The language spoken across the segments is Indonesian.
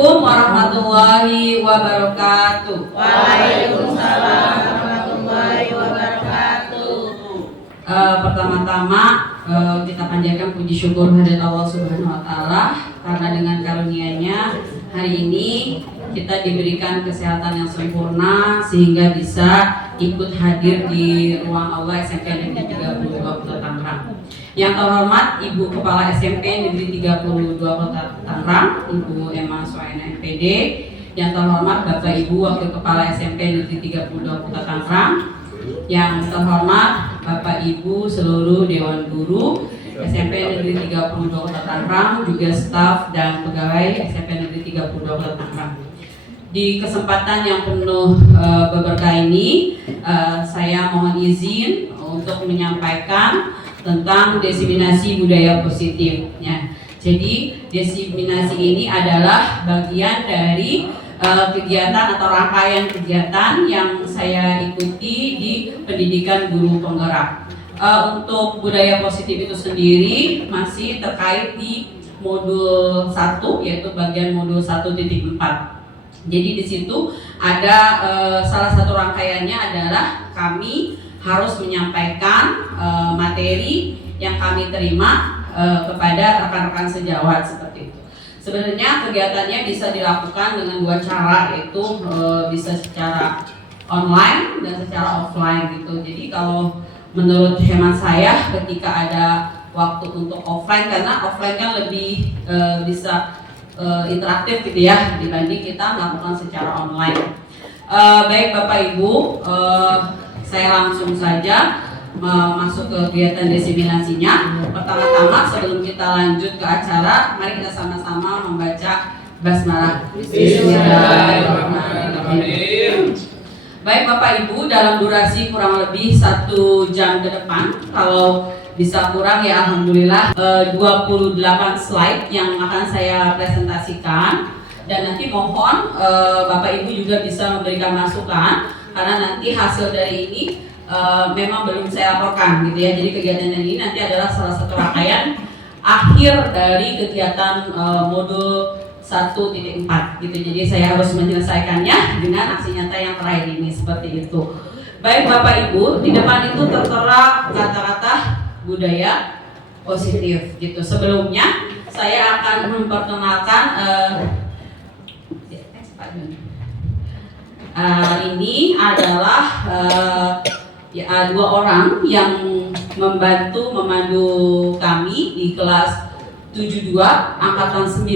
Assalamualaikum warahmatullahi wabarakatuh. Waalaikumsalam warahmatullahi wabarakatuh. Pertama-tama kita panjatkan puji syukur hadirat Allah Subhanahu wa taala karena dengan karunia-Nya hari ini kita diberikan kesehatan yang sempurna sehingga bisa ikut hadir di ruang aula SMP Negeri 32 Kota Tangerang. Yang terhormat Ibu Kepala SMP Negeri 32 Kota Tangerang, Ibu Emma Suhaina MPD. Yang terhormat Bapak Ibu Wakil Kepala SMP Negeri 32 Kota Tangerang. Yang terhormat Bapak Ibu seluruh Dewan Guru SMP Negeri 32 Kota Tangerang, juga staf dan pegawai SMP Negeri 32 Kota Tangerang. Di kesempatan yang penuh berkah ini, saya mohon izin untuk menyampaikan tentang diseminasi budaya positif. Ya. Jadi diseminasi ini adalah bagian dari kegiatan atau rangkaian kegiatan yang saya ikuti di pendidikan guru penggerak. Untuk budaya positif itu sendiri masih terkait di modul 1, yaitu bagian modul 1.4. Jadi di situ ada salah satu rangkaiannya adalah kami harus menyampaikan materi yang kami terima kepada rekan-rekan sejawat seperti itu. Sebenarnya kegiatannya bisa dilakukan dengan dua cara, yaitu bisa secara online dan secara offline gitu. Jadi kalau menurut hemat saya ketika ada waktu untuk offline, karena offline kan lebih bisa interaktif gitu ya dibanding kita melakukan secara online. Baik Bapak Ibu, saya langsung saja masuk ke kegiatan diseminasinya. Pertama-tama sebelum kita lanjut ke acara, mari kita sama-sama membaca basmalah. Bismillahirrahmanirrahim. Baik Bapak Ibu, dalam durasi kurang lebih 1 jam ke depan, kalau bisa kurang ya alhamdulillah, 28 slide yang akan saya presentasikan, dan nanti mohon Bapak Ibu juga bisa memberikan masukan karena nanti hasil dari ini memang belum saya laporkan gitu ya. Jadi kegiatan ini nanti adalah salah satu rangkaian akhir dari kegiatan modul 1.4 gitu. Jadi saya harus menyelesaikannya dengan aksi nyata yang terakhir ini seperti itu. Baik Bapak Ibu, di depan itu tertera kata-kata budaya positif gitu. Sebelumnya saya akan memperkenalkan ini adalah dua orang yang membantu memandu kami di kelas 72 angkatan 9.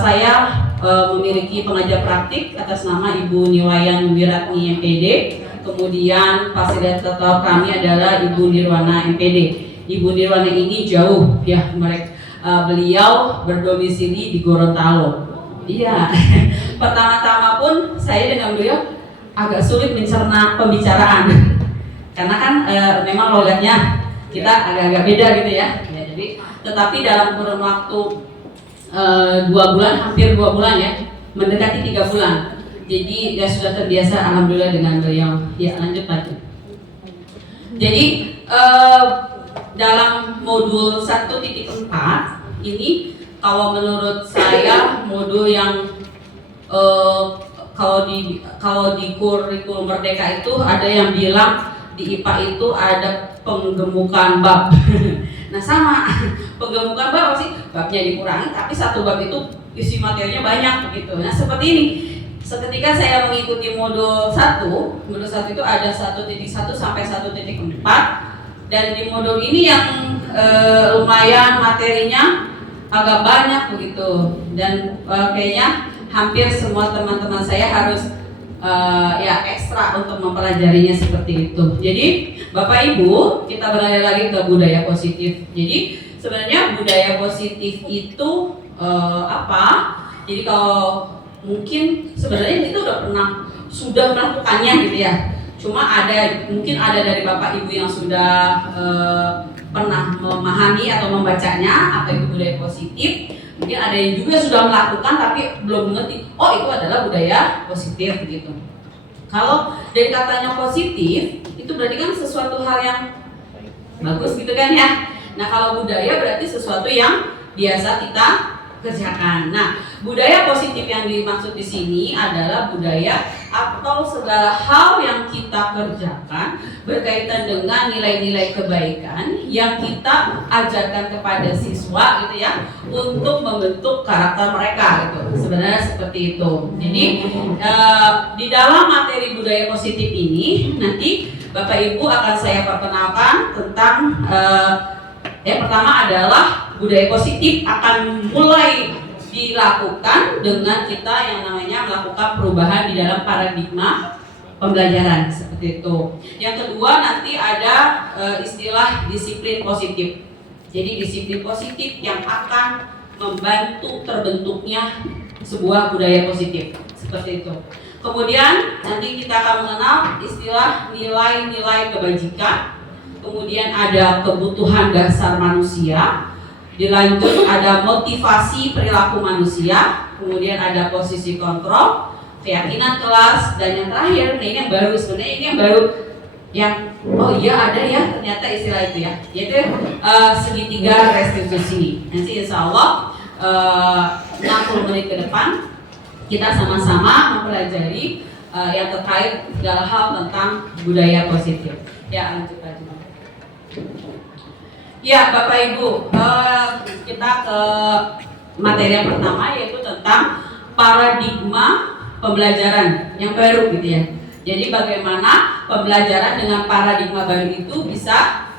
Saya memiliki pengajar praktik atas nama Ibu Niwayan Wiratni MPD. Kemudian fasilitator kami adalah Ibu Nirwana MPD. Ibu Nirwana ini jauh ya, beliau berdomisili di Gorontalo. Iya. Pertama-tama pun saya dengan beliau agak sulit mencerna pembicaraan karena kan memang logatnya kita agak-agak beda gitu ya. Jadi tetapi dalam kurun waktu 2 bulan, hampir 2 bulan ya, mendekati 3 bulan. Jadi ya sudah terbiasa alhamdulillah dengan beliau. Ya lanjut lagi. Jadi dalam modul 1.4 ini kalau menurut saya modul yang kalau di kurikulum Merdeka itu ada yang bilang di IPA itu ada penggemukan bab. Nah sama, penggemukan bab sih babnya dikurangi, tapi satu bab itu isi materinya banyak begitu. Nah seperti ini. Seketika saya mengikuti modul 1 itu ada 1.1 sampai 1.4, dan di modul ini yang lumayan materinya agak banyak begitu, dan kayaknya hampir semua teman-teman saya harus ya ekstra untuk mempelajarinya seperti itu. Jadi Bapak Ibu, kita beralih lagi ke budaya positif. Jadi sebenarnya budaya positif itu apa? Jadi kalau mungkin sebenarnya kita sudah melakukannya gitu ya. Cuma mungkin ada dari Bapak Ibu yang sudah pernah memahami atau membacanya apa itu budaya positif. Mungkin ada yang juga sudah melakukan tapi belum mengerti, oh itu adalah budaya positif begitu. Kalau dari katanya positif, itu berarti kan sesuatu hal yang bagus gitu kan ya. Nah kalau budaya berarti sesuatu yang biasa kita kerjakan. Nah, budaya positif yang dimaksud di sini adalah budaya atau segala hal yang kita kerjakan berkaitan dengan nilai-nilai kebaikan yang kita ajarkan kepada siswa gitu ya, untuk membentuk karakter mereka gitu. Sebenarnya seperti itu. Jadi di dalam materi budaya positif ini nanti Bapak Ibu akan saya perkenalkan tentang yang pertama adalah budaya positif akan mulai dilakukan dengan kita yang namanya melakukan perubahan di dalam paradigma pembelajaran seperti itu. Yang kedua nanti ada istilah disiplin positif. Jadi disiplin positif yang akan membantu terbentuknya sebuah budaya positif seperti itu. Kemudian nanti kita akan mengenal istilah nilai-nilai kebajikan. Kemudian ada kebutuhan dasar manusia, dilanjut ada motivasi perilaku manusia, kemudian ada posisi kontrol, keyakinan kelas, dan yang terakhir, nah ini yang baru sebenarnya, ini yang baru yang oh iya ada ya ternyata istilah itu ya, yaitu segitiga restitusi. Nanti insya Allah 60 menit ke depan kita sama-sama mempelajari yang terkait segala hal tentang budaya positif. Ya lanjut aja. Ya Bapak Ibu, kita ke materi yang pertama yaitu tentang paradigma pembelajaran yang baru gitu ya. Jadi bagaimana pembelajaran dengan paradigma baru itu bisa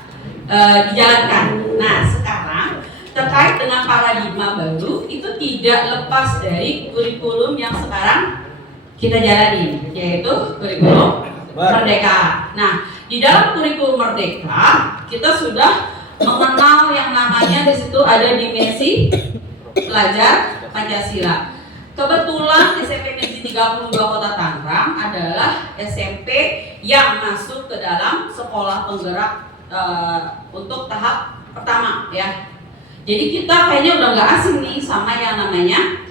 dijalankan. Nah sekarang terkait dengan paradigma baru itu tidak lepas dari kurikulum yang sekarang kita jalani, yaitu kurikulum Merdeka. Nah di dalam kurikulum Merdeka kita sudah mengenal yang namanya di situ ada dimensi pelajar Pancasila. Kebetulan SMP Negeri 32 Kota Tangerang adalah SMP yang masuk ke dalam sekolah penggerak untuk tahap pertama ya. Jadi kita kayaknya udah nggak asing nih sama yang namanya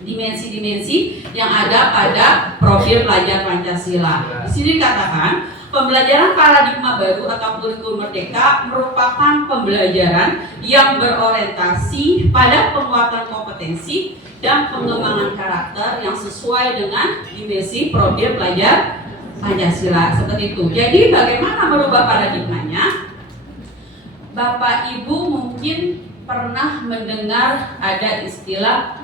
dimensi-dimensi yang ada pada profil pelajar Pancasila. Di sini dikatakan pembelajaran paradigma baru atau kurikulum Merdeka merupakan pembelajaran yang berorientasi pada penguatan kompetensi dan pengembangan karakter yang sesuai dengan dimensi profil pelajar Pancasila seperti itu. Jadi bagaimana merubah paradigmanya? Bapak Ibu mungkin pernah mendengar ada istilah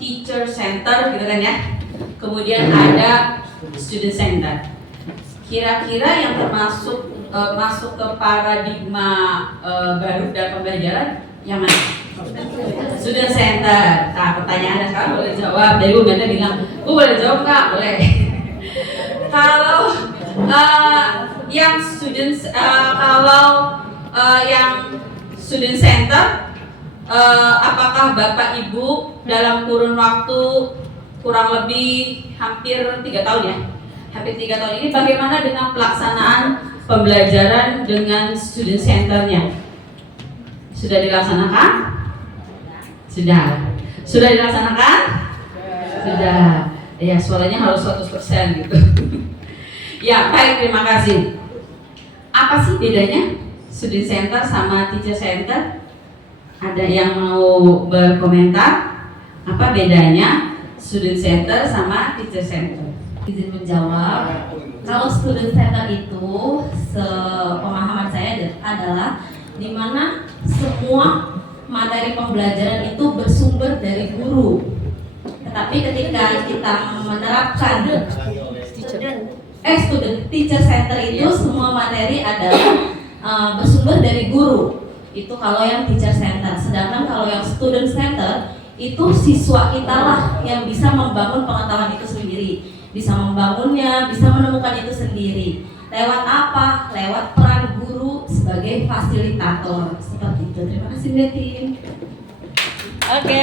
teacher center gitu kan ya. Kemudian ada student center. Kira-kira yang termasuk masuk ke paradigma baru dalam pembelajaran yang mana? Student center. Nah pertanyaannya sekarang boleh jawab. Dari Bu Menda bilang, Bu boleh jawab nggak? Boleh. Kalau yang student yang student center, apakah Bapak Ibu dalam kurun waktu kurang lebih hampir 3 tahun ya? Hampir 3 tahun ini bagaimana dengan pelaksanaan pembelajaran dengan student centernya? Sudah dilaksanakan? Sudah dilaksanakan? Sudah. Ya suaranya harus 100% gitu. Ya baik, terima kasih. Apa sih bedanya student center sama teacher center? Ada yang mau berkomentar? Apa bedanya student center sama teacher center? Izin menjawab. Kalau student center itu sepemahaman saya adalah di mana semua materi pembelajaran itu bersumber dari guru. Tetapi ketika kita menerapkan student teacher center itu semua materi adalah bersumber dari guru. Itu kalau yang teacher center. Sedangkan kalau yang student center itu siswa kita lah yang bisa membangun pengetahuan itu sendiri, bisa membangunnya, bisa menemukan itu sendiri. Lewat apa? Lewat peran guru sebagai fasilitator. Seperti itu. Terima kasih Mbak Tim. Oke,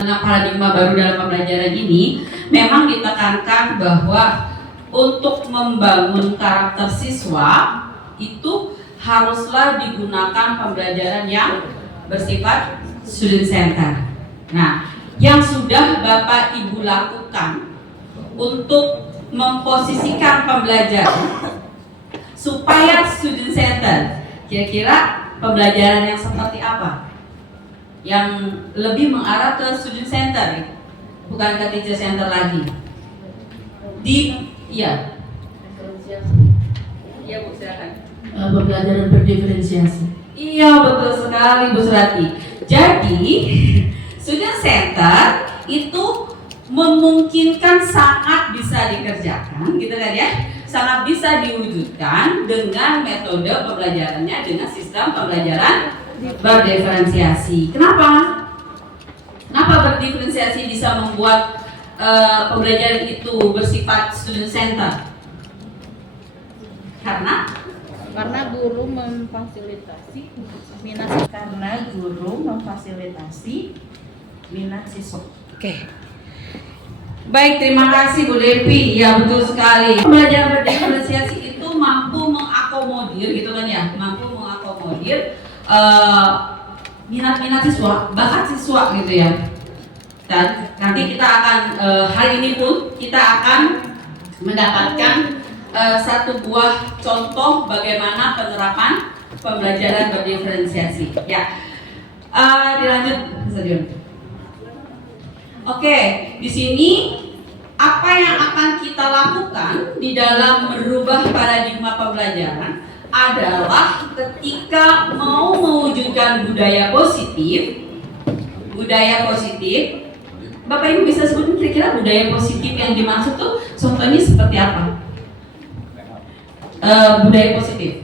dengan paradigma baru dalam pembelajaran ini memang ditekankan bahwa untuk membangun karakter siswa itu haruslah digunakan pembelajaran yang bersifat student center. Nah, yang sudah Bapak Ibu lakukan untuk memposisikan pembelajaran supaya student center, kira-kira pembelajaran yang seperti apa? yang lebih mengarah ke student center, bukan ke teacher center lagi. Iya. Iya Bu, silakan. Pembelajaran berdiferensiasi. Iya betul sekali Bu Surati. Jadi student center itu memungkinkan sangat bisa dikerjakan, gitu kan ya, sangat bisa diwujudkan dengan metode pembelajarannya dengan sistem pembelajaran berdiferensiasi. Kenapa? Kenapa berdiferensiasi bisa membuat pembelajaran itu bersifat student center? Karena guru memfasilitasi minat siswa. Oke. Baik, terima kasih Bu Devi. Ya betul sekali. Pembelajaran berdiferensiasi itu mampu mengakomodir, gitu kan ya, mampu mengakomodir minat-minat siswa, bakat siswa gitu ya. Dan nanti kita akan hari ini pun kita akan mendapatkan satu buah contoh bagaimana penerapan pembelajaran berdiferensiasi. Ya, dilanjut, Mas. Oke, di sini apa yang akan kita lakukan di dalam merubah paradigma pembelajaran adalah ketika mau mewujudkan budaya positif. Bapak Ibu bisa sebutin kira-kira budaya positif yang dimaksud tuh contohnya seperti apa? Budaya positif.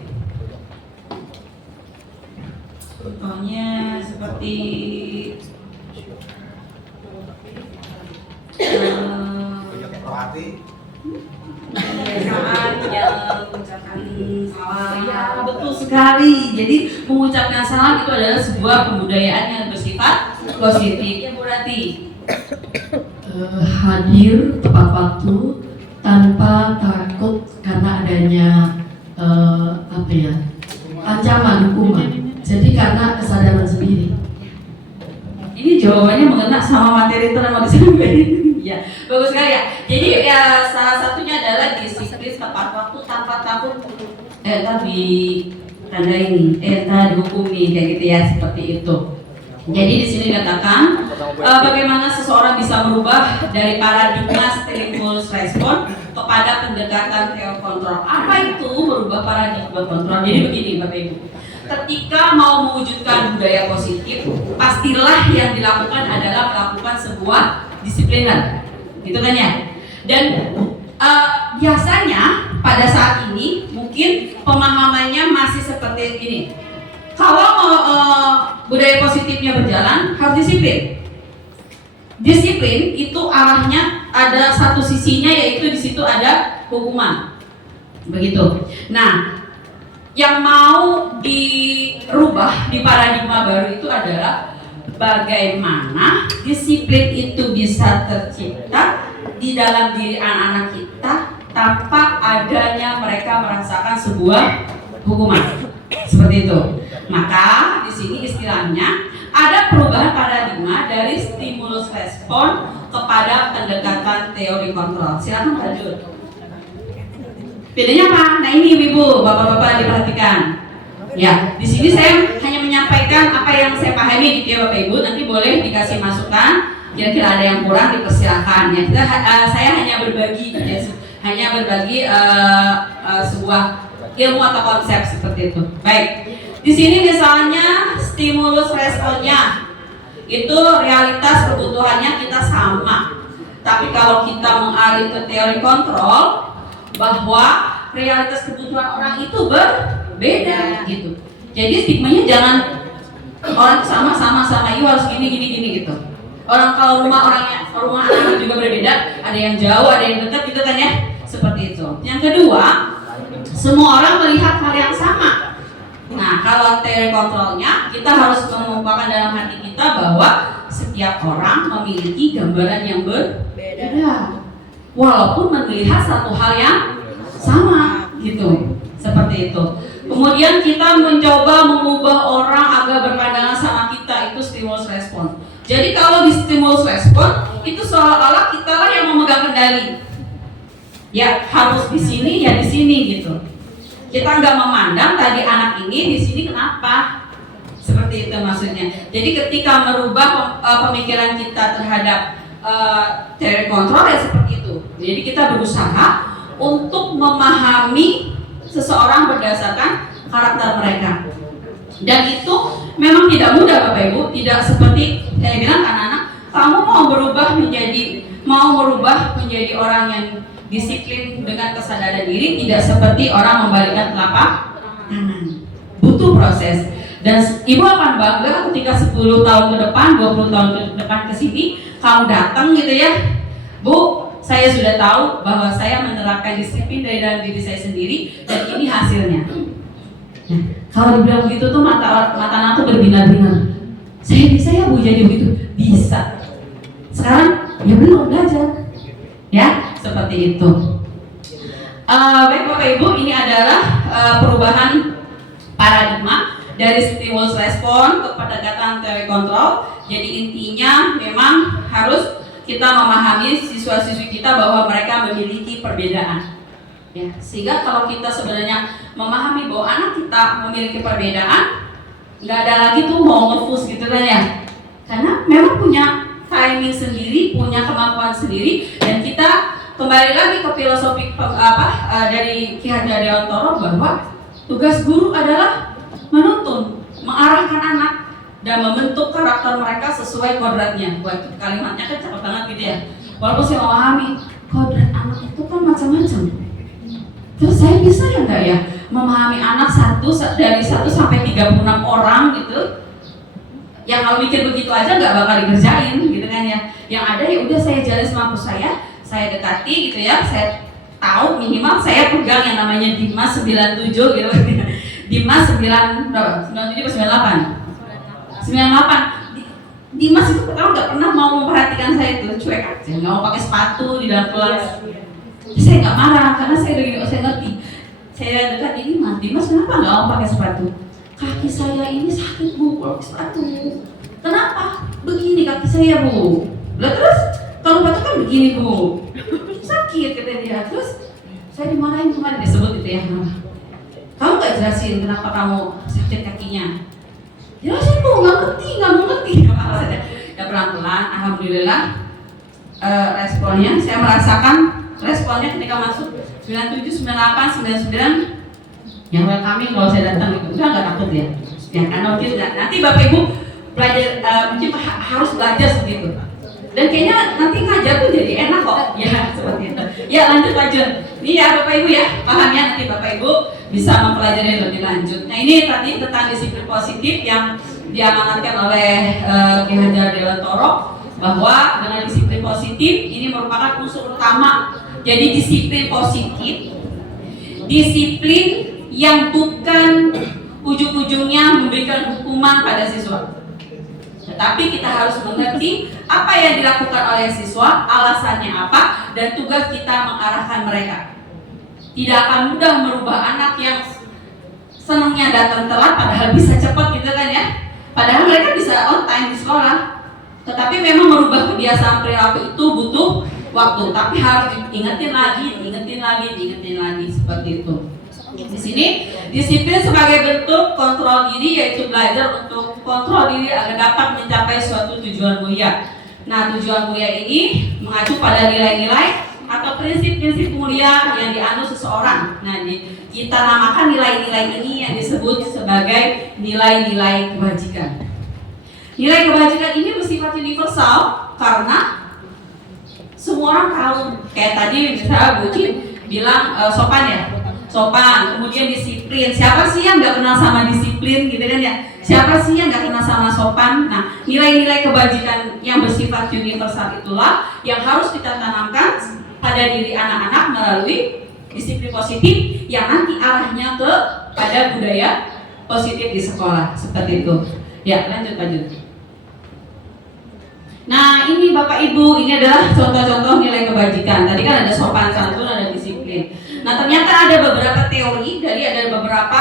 Contohnya seperti mengucapkan salam. Ya, betul sekali. Jadi mengucapkan salam itu adalah sebuah kebudayaan yang bersifat positif. Ya Bu Rati. Hadir tepat waktu tanpa takut karena adanya ancaman hukuman. Jadi karena kesadaran sendiri. Ini jawabannya mengena sama materi itu yang mau disampaikan. Ya, bagus sekali ya. Jadi ya salah satunya adalah disiplin tepat waktu tanpa takut dihukumi kayak gitu ya, seperti itu. Jadi di sini dikatakan bagaimana seseorang bisa merubah dari paradigma stimulus respon kepada pendekatan teori kontrol. Apa itu merubah paradigma kontrol? Jadi begini Bapak Ibu. Ketika mau mewujudkan budaya positif, pastilah yang dilakukan adalah melakukan sebuah disipliner, gitu kan ya. Dan biasanya pada saat ini mungkin pemahamannya masih seperti ini. Kalau budaya positifnya berjalan, harus disiplin. Disiplin itu arahnya ada satu sisinya, yaitu di situ ada hukuman, begitu. Nah, yang mau dirubah di paradigma baru itu adalah bagaimana disiplin itu bisa tercipta di dalam diri anak-anak kita tanpa adanya mereka merasakan sebuah hukuman, seperti itu. Maka di sini istilahnya ada perubahan paradigma dari stimulus respon kepada pendekatan teori kontrol. Silakan lanjut. Bedanya apa? Nah ini Ibu, Bapak-bapak diperhatikan. Ya, di sini saya hanya menyampaikan apa yang saya pahami gitu ya Bapak Ibu. Nanti boleh dikasih masukan. Kira-kira ada yang kurang dipersilakan. Ya, saya hanya berbagi, gitu ya, hanya berbagi sebuah ilmu atau konsep seperti itu. Baik, di sini misalnya stimulus responnya itu realitas kebutuhannya kita sama. Tapi kalau kita mengalih ke teori kontrol, bahwa realitas kebutuhan orang itu berbeda gitu. Jadi stigmanya jangan orang sama iya harus gini gitu. Orang kalau rumah anak juga berbeda, ada yang jauh, ada yang dekat gitu kan ya, seperti itu. Yang kedua, semua orang melihat hal yang sama. Nah, kalau teori kontrolnya kita harus mengumpulkan dalam hati kita bahwa setiap orang memiliki gambaran yang berbeda. Walaupun melihat satu hal yang sama gitu, seperti itu. Kemudian kita mencoba mengubah orang agar berpandangan sama kita, itu stimulus respon. Jadi kalau di stimulus respon itu seolah-olah kita lah yang memegang kendali. Ya harus di sini ya di sini gitu. Kita nggak memandang tadi anak ini di sini kenapa, Seperti itu maksudnya. Jadi ketika merubah pemikiran kita terhadap teori kontrol ya seperti itu. Jadi kita berusaha untuk memahami seseorang berdasarkan karakter mereka. Dan itu memang tidak mudah Bapak Ibu, tidak seperti saya bilang kan anak, kamu mau merubah menjadi orang yang disiplin dengan kesadaran diri, tidak seperti orang membalikkan telapak tangan. Butuh proses. Dan ibu akan bangga ketika 10 tahun ke depan, 20 tahun ke depan ke sini, kamu datang gitu ya, Bu, saya sudah tahu bahwa saya menerapkan disiplin dari dalam diri saya sendiri dan ini hasilnya. Nah, kalau dibilang begitu tuh mata anak tuh berbinar-binar. Saya bisa ya Bu jadi begitu? Bisa. Sekarang ya belum belajar. Ya, seperti itu. Baik Bapak Ibu, ini adalah perubahan paradigma dari stimulus respon ke pendekatan teori kontrol. Jadi intinya memang harus kita memahami siswa-siswi kita bahwa mereka memiliki perbedaan. Ya, sehingga kalau kita sebenarnya memahami bahwa anak kita memiliki perbedaan, nggak ada lagi tuh mau ngefus gitu kan ya. Karena memang punya timing sendiri, punya kemampuan sendiri, dan kita kembali lagi ke filosofi dari Ki Hajar Dewantara bahwa tugas guru adalah menuntun, mengarahkan anak dan membentuk karakter mereka sesuai kodratnya. Buat kalimatnya kan cakep banget gitu ya. Walaupun saya memahami kodrat anak itu kan macam-macam. Terus saya bisa ya enggak ya memahami anak dari 1 sampai 36 orang gitu. Yang kalau mikir begitu aja nggak bakal dikerjain gitu kan ya. Yang ada ya udah saya jalin semampu saya dekati gitu ya. Saya tahu minimal saya pegang yang namanya Dimas 97 gitu. Dimas 97 ke 98. 98. Dimas itu pertama nggak pernah mau memperhatikan saya itu, cuek aja, nggak mau pakai sepatu di dalam kelas. Saya nggak marah karena saya ngerti. Saya dekat ini Dimas kenapa nggak mau pakai sepatu? Kaki saya ini sakit Bu, pakai sepatu. Kenapa? Begini kaki saya Bu. Lah terus kalau sepatu kan begini Bu. Sakit kata dia. Terus saya dimarahin kemarin disebut itu ya. Kamu nggak jelasin kenapa kamu sakit kakinya? Jelasin Bu, nggak mau ngerti. Ya pelan-pelan, alhamdulillah responnya saya merasakan responnya ketika masuk 97, 98, 99 yang welcoming kalau saya datang itu udah nggak takut ya. Ya karena mungkin nanti Bapak Ibu belajar mungkin harus belajar seperti itu. Dan kayaknya nanti ngajar tuh jadi enak kok. Ya seperti itu. Ya lanjut. Ini ya Bapak Ibu ya, paham ya, nanti Bapak Ibu bisa mempelajari lebih lanjut. Nah ini tadi tentang disiplin positif yang diamanatkan oleh Ki Hajar Dewantara, bahwa dengan disiplin positif ini merupakan unsur utama. Jadi disiplin positif, disiplin yang bukan ujung-ujungnya memberikan hukuman pada siswa. Tetapi kita harus mengerti apa yang dilakukan oleh siswa, alasannya apa, dan tugas kita mengarahkan mereka. Tidak akan mudah merubah anak yang senangnya datang telat padahal bisa cepat gitu kan ya. Padahal mereka bisa on time di sekolah. Tetapi memang merubah kebiasaan perilaku itu butuh waktu, tapi harus diingetin lagi seperti itu. Di sini disiplin sebagai bentuk kontrol diri, yaitu belajar untuk kontrol diri agar dapat mencapai suatu tujuan mulia. Nah, tujuan mulia ini mengacu pada nilai-nilai atau prinsip-prinsip mulia yang dianut seseorang. Nah, kita namakan nilai-nilai ini yang disebut sebagai nilai-nilai kebajikan. Nilai kebajikan ini bersifat universal karena semua orang tahu. Kayak tadi misalnya Bu Cin bilang sopan ya, sopan, kemudian disiplin. Siapa sih yang nggak kenal sama disiplin gitu kan ya? Siapa sih yang nggak kenal sama sopan? Nah, nilai-nilai kebajikan yang bersifat universal itulah yang harus kita tanamkan pada diri anak-anak melalui disiplin positif yang nanti arahnya ke pada budaya positif di sekolah seperti itu. Ya, lanjut. Nah, ini Bapak Ibu, ini adalah contoh-contoh nilai kebajikan. Tadi kan ada sopan santun, ada disiplin. Nah, ternyata ada beberapa teori dari ada beberapa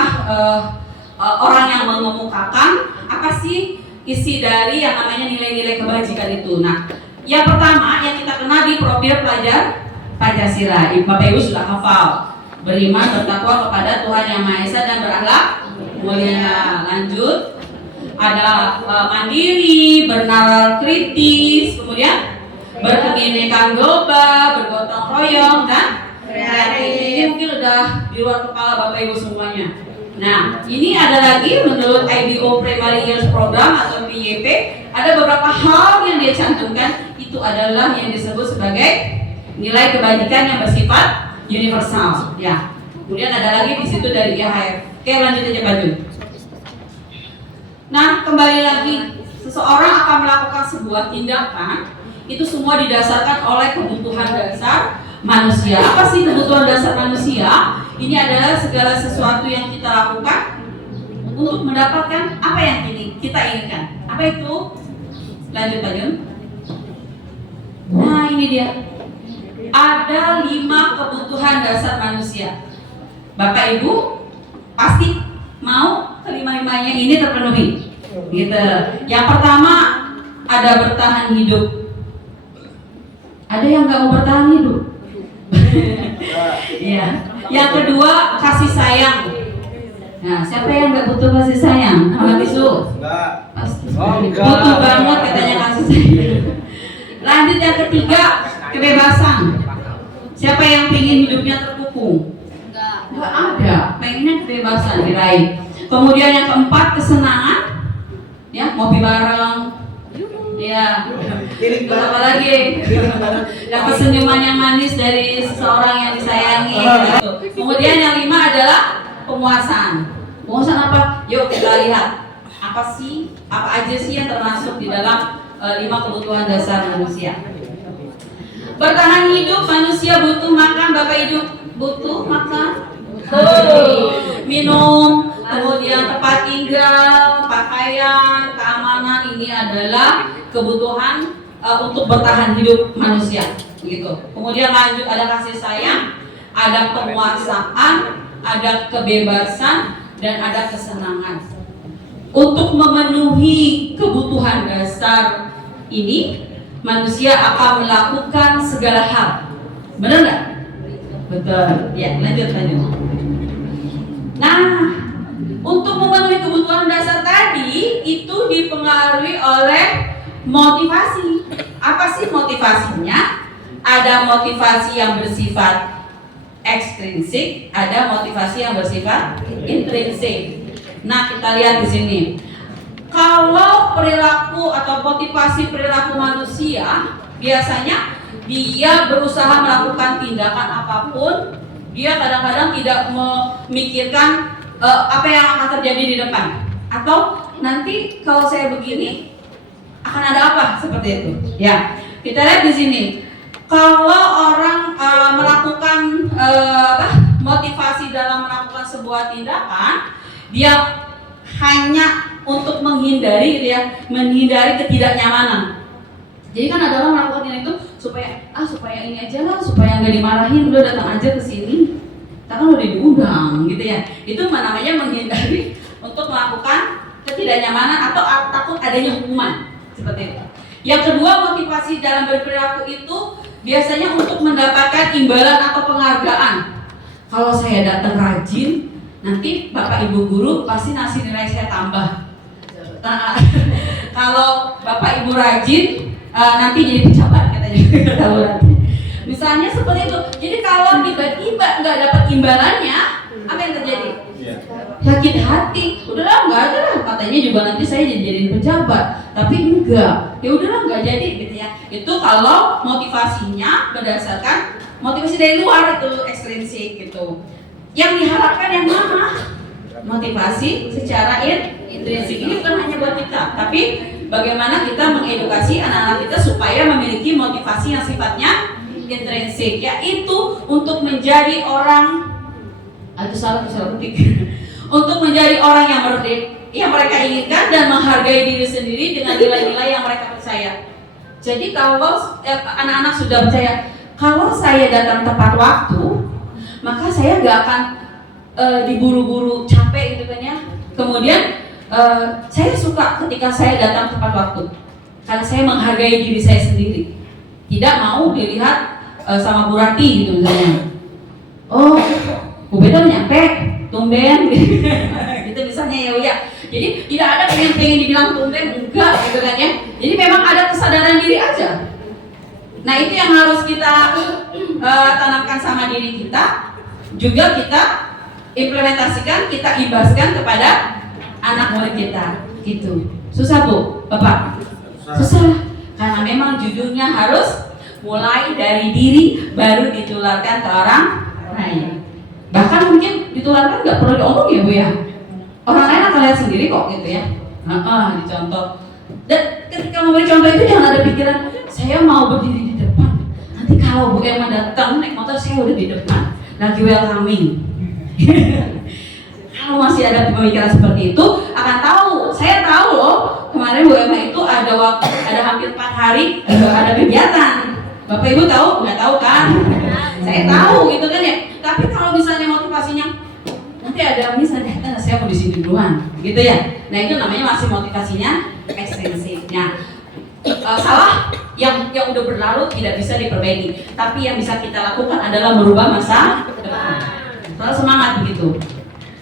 orang yang mengemukakan apa sih isi dari yang namanya nilai-nilai kebajikan itu. Nah, yang pertama yang kita kenal di profil pelajar Pancasila. Bapak Ibu sudah hafal. Beriman, bertakwa kepada Tuhan Yang Maha Esa dan berakhlak mulia. Lanjut. ada mandiri, bernalar kritis, kemudian berkebinekaan global, bergotong royong, dan kreatif. Ini mungkin udah di luar kepala Bapak Ibu semuanya. Nah, ini ada lagi menurut IBO Primary Years Program atau PYP, ada beberapa hal yang dia cantumkan, itu adalah yang disebut sebagai nilai kebajikan yang bersifat universal. Ya. Kemudian ada lagi di situ dari IHF. Oke, lanjut aja Pak Jun. Nah, kembali lagi, seseorang akan melakukan sebuah tindakan, itu semua didasarkan oleh kebutuhan dasar manusia. Apa sih kebutuhan dasar manusia? Ini adalah segala sesuatu yang kita lakukan untuk mendapatkan apa yang kita inginkan. Apa itu? Lanjut Pak Jun. Nah, ini dia. Ada 5 kebutuhan dasar manusia. Bapak Ibu pasti mau kelima-limanya ini terpenuhi. Gitu. Yang pertama ada bertahan hidup. Ada yang nggak mau bertahan hidup? Iya. Yang kedua kasih sayang. Nah, siapa yang nggak butuh kasih sayang? Sama bisu? Butuh banget katanya kasih sayang. Lanjut yang ketiga kebebasan. Siapa yang ingin hidupnya terkukung? Nggak ada. Pengennya kebebasan diraih. Kemudian yang keempat kesenangan. Ya, ngopi bareng. Ya, terus apa lagi? Dapat senyuman yang manis dari seseorang yang disayangi. Gitu. Kemudian yang 5 adalah pemuasan. Pemuasan apa? Yuk kita lihat. Apa aja sih yang termasuk di dalam 5 kebutuhan dasar manusia? Bertahan hidup, manusia butuh makan. Bapak Ibu butuh makan? Minum, kemudian tempat tinggal, pakaian, keamanan, ini adalah kebutuhan untuk bertahan hidup manusia, gitu. Kemudian lanjut ada kasih sayang, ada penguasaan, ada kebebasan, dan ada kesenangan. Untuk memenuhi kebutuhan dasar ini, manusia akan melakukan segala hal. Benar nggak? Betul. Ya, lanjut. Nah, untuk memenuhi kebutuhan dasar tadi itu dipengaruhi oleh motivasi. Apa sih motivasinya? Ada motivasi yang bersifat ekstrinsik, ada motivasi yang bersifat intrinsik. Nah, kita lihat di sini. Kalau perilaku atau motivasi perilaku manusia, biasanya dia berusaha melakukan tindakan apapun, dia kadang-kadang tidak memikirkan apa yang akan terjadi di depan, atau nanti kalau saya begini akan ada apa, seperti itu. Ya, kita lihat di sini. Kalau orang melakukan motivasi dalam melakukan sebuah tindakan, dia hanya untuk menghindari, gitu ya, menghindari ketidaknyamanan. Jadi kan ada orang melakukan itu supaya ini aja lah, supaya nggak dimarahin, udah datang aja ke sini. Kita kan udah diundang, gitu ya. Itu namanya menghindari untuk melakukan ketidaknyamanan atau takut adanya hukuman, seperti itu. Yang kedua, motivasi dalam berperilaku itu biasanya untuk mendapatkan imbalan atau penghargaan. Kalau saya datang rajin, nanti Bapak Ibu guru pasti ngasih nilai saya tambah. Kalau Bapak Ibu rajin, nanti jadi pejabat katanya. Misalnya seperti itu. Jadi kalau tiba-tiba nggak dapat imbalannya, apa yang terjadi? Sakit hati. Udahlah, nggak ada lah, katanya juga nanti saya jadi pejabat. Tapi enggak. Ya udahlah, nggak jadi, gitu ya. Itu kalau motivasinya berdasarkan motivasi dari luar, itu ekstrinsik gitu. Yang diharapkan yang mana? Motivasi secara intrinsik. Ini bukan hanya buat kita, tapi bagaimana kita mengedukasi anak-anak kita supaya memiliki motivasi yang sifatnya intrinsik, yaitu untuk menjadi orang untuk menjadi orang yang merdeka, yang mereka inginkan, dan menghargai diri sendiri dengan nilai-nilai yang mereka percaya. Jadi kalau anak-anak sudah percaya, kalau saya datang tepat waktu, maka saya gak akan diburu-buru capek, gitu kan ya. Kemudian saya suka ketika saya datang tepat waktu, karena saya menghargai diri saya sendiri, tidak mau dilihat sama Bu Rati gitu misalnya. Oh, Bu Beto nyampe, tumben gitu misalnya, ya. Jadi tidak ada pengen dibilang tumben, enggak gitu kan ya. Jadi memang ada kesadaran diri aja. Nah itu yang harus kita tanamkan sama diri kita, juga kita implementasikan, kita ibaskan kepada anak murid kita. Gitu. Susah Bu, Bapak? Susah. Karena memang judulnya harus mulai dari diri, baru ditularkan ke orang lain. Bahkan mungkin ditularkan nggak perlu diomong ya Bu ya. Orang lain akan lihat sendiri kok gitu ya. Dicontoh. Dan ketika memberi contoh itu jangan ada pikiran saya mau berdiri di depan. Nanti kalau Bu Emma datang naik motor saya udah di depan, lagi welcoming. Kalau masih ada pemikiran seperti itu, akan tahu. Saya tahu loh, kemarin Bu Emma itu ada hampir 4 hari ada kegiatan. Bapak Ibu tahu? Nggak tahu kan? Saya tahu gitu kan ya. Tapi kalau misalnya motivasinya nanti ada misalnya saya mau di sini duluan, gitu ya. Nah itu namanya masih motivasinya ekstensif. Nah salah yang udah berlalu tidak bisa diperbaiki. Tapi yang bisa kita lakukan adalah merubah masa depan. Selalu semangat begitu.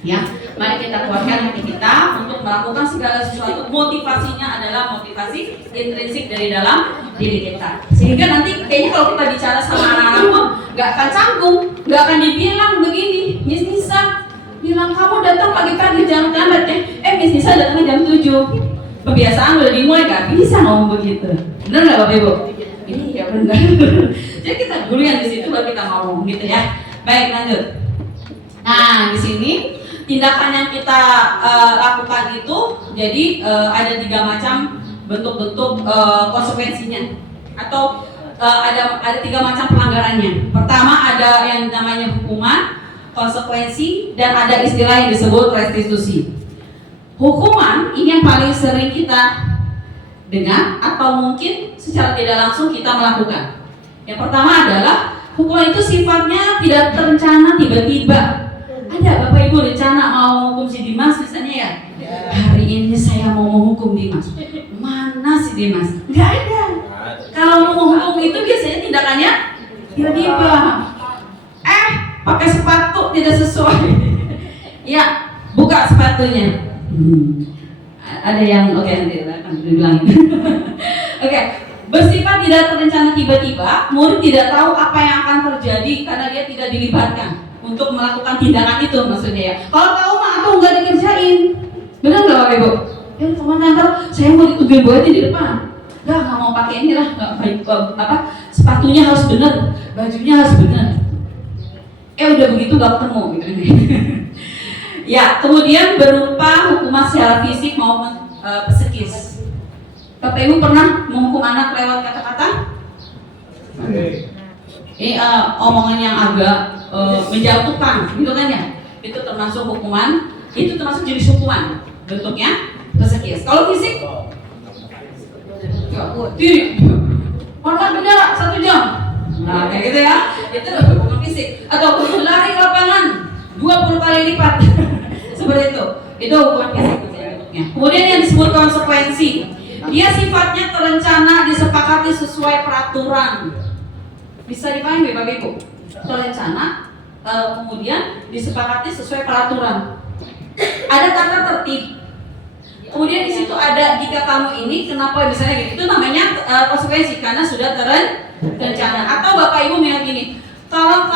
Ya, mari kita keluarkan hati kita untuk melakukan segala sesuatu. Motivasinya adalah motivasi intrinsik dari dalam diri kita. Sehingga nanti kayaknya kalau kita bicara sama anak-anak nggak akan canggung, nggak akan dibilang begini, Miss Nisa bilang kamu datang pagi-pagi jangan lambat ya. Miss Nisa datangnya jam 7. Kebiasaan udah dimulai, nggak bisa ngomong begitu. Benar nggak Bapak Ibu? Ini ya benar. Jadi kita dulu yang di situ baru kita ngomong gitu ya. Baik lanjut. Nah di sini tindakan yang kita lakukan itu jadi ada 3 macam bentuk-bentuk konsekuensinya atau ada 3 macam pelanggarannya. Pertama ada yang namanya hukuman, konsekuensi, dan ada istilah yang disebut restitusi. Hukuman ini yang paling sering kita dengar atau mungkin secara tidak langsung kita melakukan. Yang pertama adalah hukuman itu sifatnya tidak terencana tiba-tiba. Ada Bapak Ibu rencana mau hukum si Dimas misalnya ya, hari ini saya mau menghukum Dimas. Mana si Dimas? Nggak ada. Kalau mau menghukum itu biasanya tindakannya tiba-tiba. Pakai sepatu tidak sesuai. Ya, buka sepatunya. Ada yang nanti akan dibilangin. Oke. Bersifat tidak terencana tiba-tiba, murid tidak tahu apa yang akan terjadi karena dia tidak dilibatkan untuk melakukan tindakan itu maksudnya ya. Kalau tahu mah aku nggak dikerjain, benar nggak Bapak Ibu? Ya teman kantor, saya mau ditungguin Bu Eti di depan. Nggak mau pakai inilah, sepatunya harus benar, bajunya harus benar. Udah begitu nggak ketemu gitu. Ya, kemudian berupa hukuman secara fisik maupun psikis. Bapak Ibu pernah menghukum anak lewat kata-kata? Omongan yang agak menjatuhkan, gitu kan ya? Itu termasuk hukuman, itu termasuk jenis hukuman. Bentuknya psikis. Kalau fisik? Diri. Korban penjara 1 jam. Nah, kayak gitu ya. Itu hukuman fisik. Atau lari lapangan 20 kali lipat. Seperti itu. Itu hukuman fisik bentuknya. Kemudian yang disebut konsekuensi. Dia sifatnya terencana, disepakati sesuai peraturan. Bisa dipahami Bapak Ibu? Terencana, kemudian disepakati sesuai peraturan. Ada tata tertib. Kemudian di situ ada jika kamu ini kenapa misalnya gitu, itu namanya konsekuensi karena sudah terencana. Atau Bapak Ibu bilang gini, kalau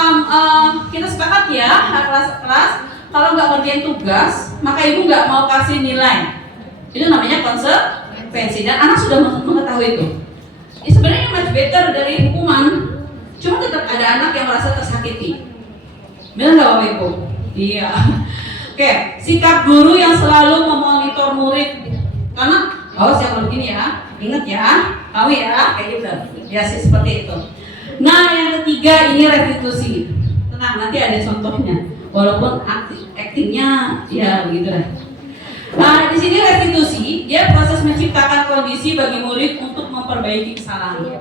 kita sepakat ya kelas kalau nggak ngerjain tugas maka ibu nggak mau kasih nilai. Itu namanya konsekuensi dan anak sudah mengetahui itu. Ini sebenarnya much better dari hukuman. Cuma tetap ada anak yang merasa tersakiti. Benar nggak Bapak Ibu? Iya. Oke, sikap guru yang selalu memonitor murid. Karena saya kalau begini ya, ingat ya, kamu ya, kayak gitu. Ya sih seperti itu. Nah, yang ketiga ini restitusi. Tenang, nanti ada contohnya. Walaupun aktingnya ya begitu lah. Nah, di sini restitusi, dia proses menciptakan kondisi bagi murid untuk memperbaiki kesalahan.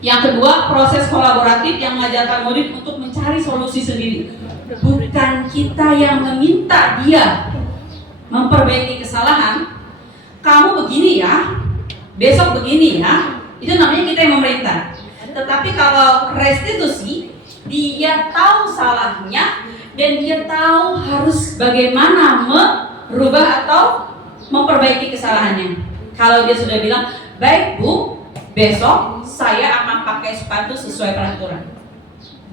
Yang kedua, proses kolaboratif yang mengajarkan murid untuk mencari solusi sendiri. Bukan kita yang meminta dia memperbaiki kesalahan. Kamu begini ya, besok begini ya. Itu namanya kita yang memerintah. Tetapi kalau restitusi, dia tahu salahnya dan dia tahu harus bagaimana merubah atau memperbaiki kesalahannya. Kalau dia sudah bilang, baik Bu, besok saya akan pakai sepatu sesuai peraturan.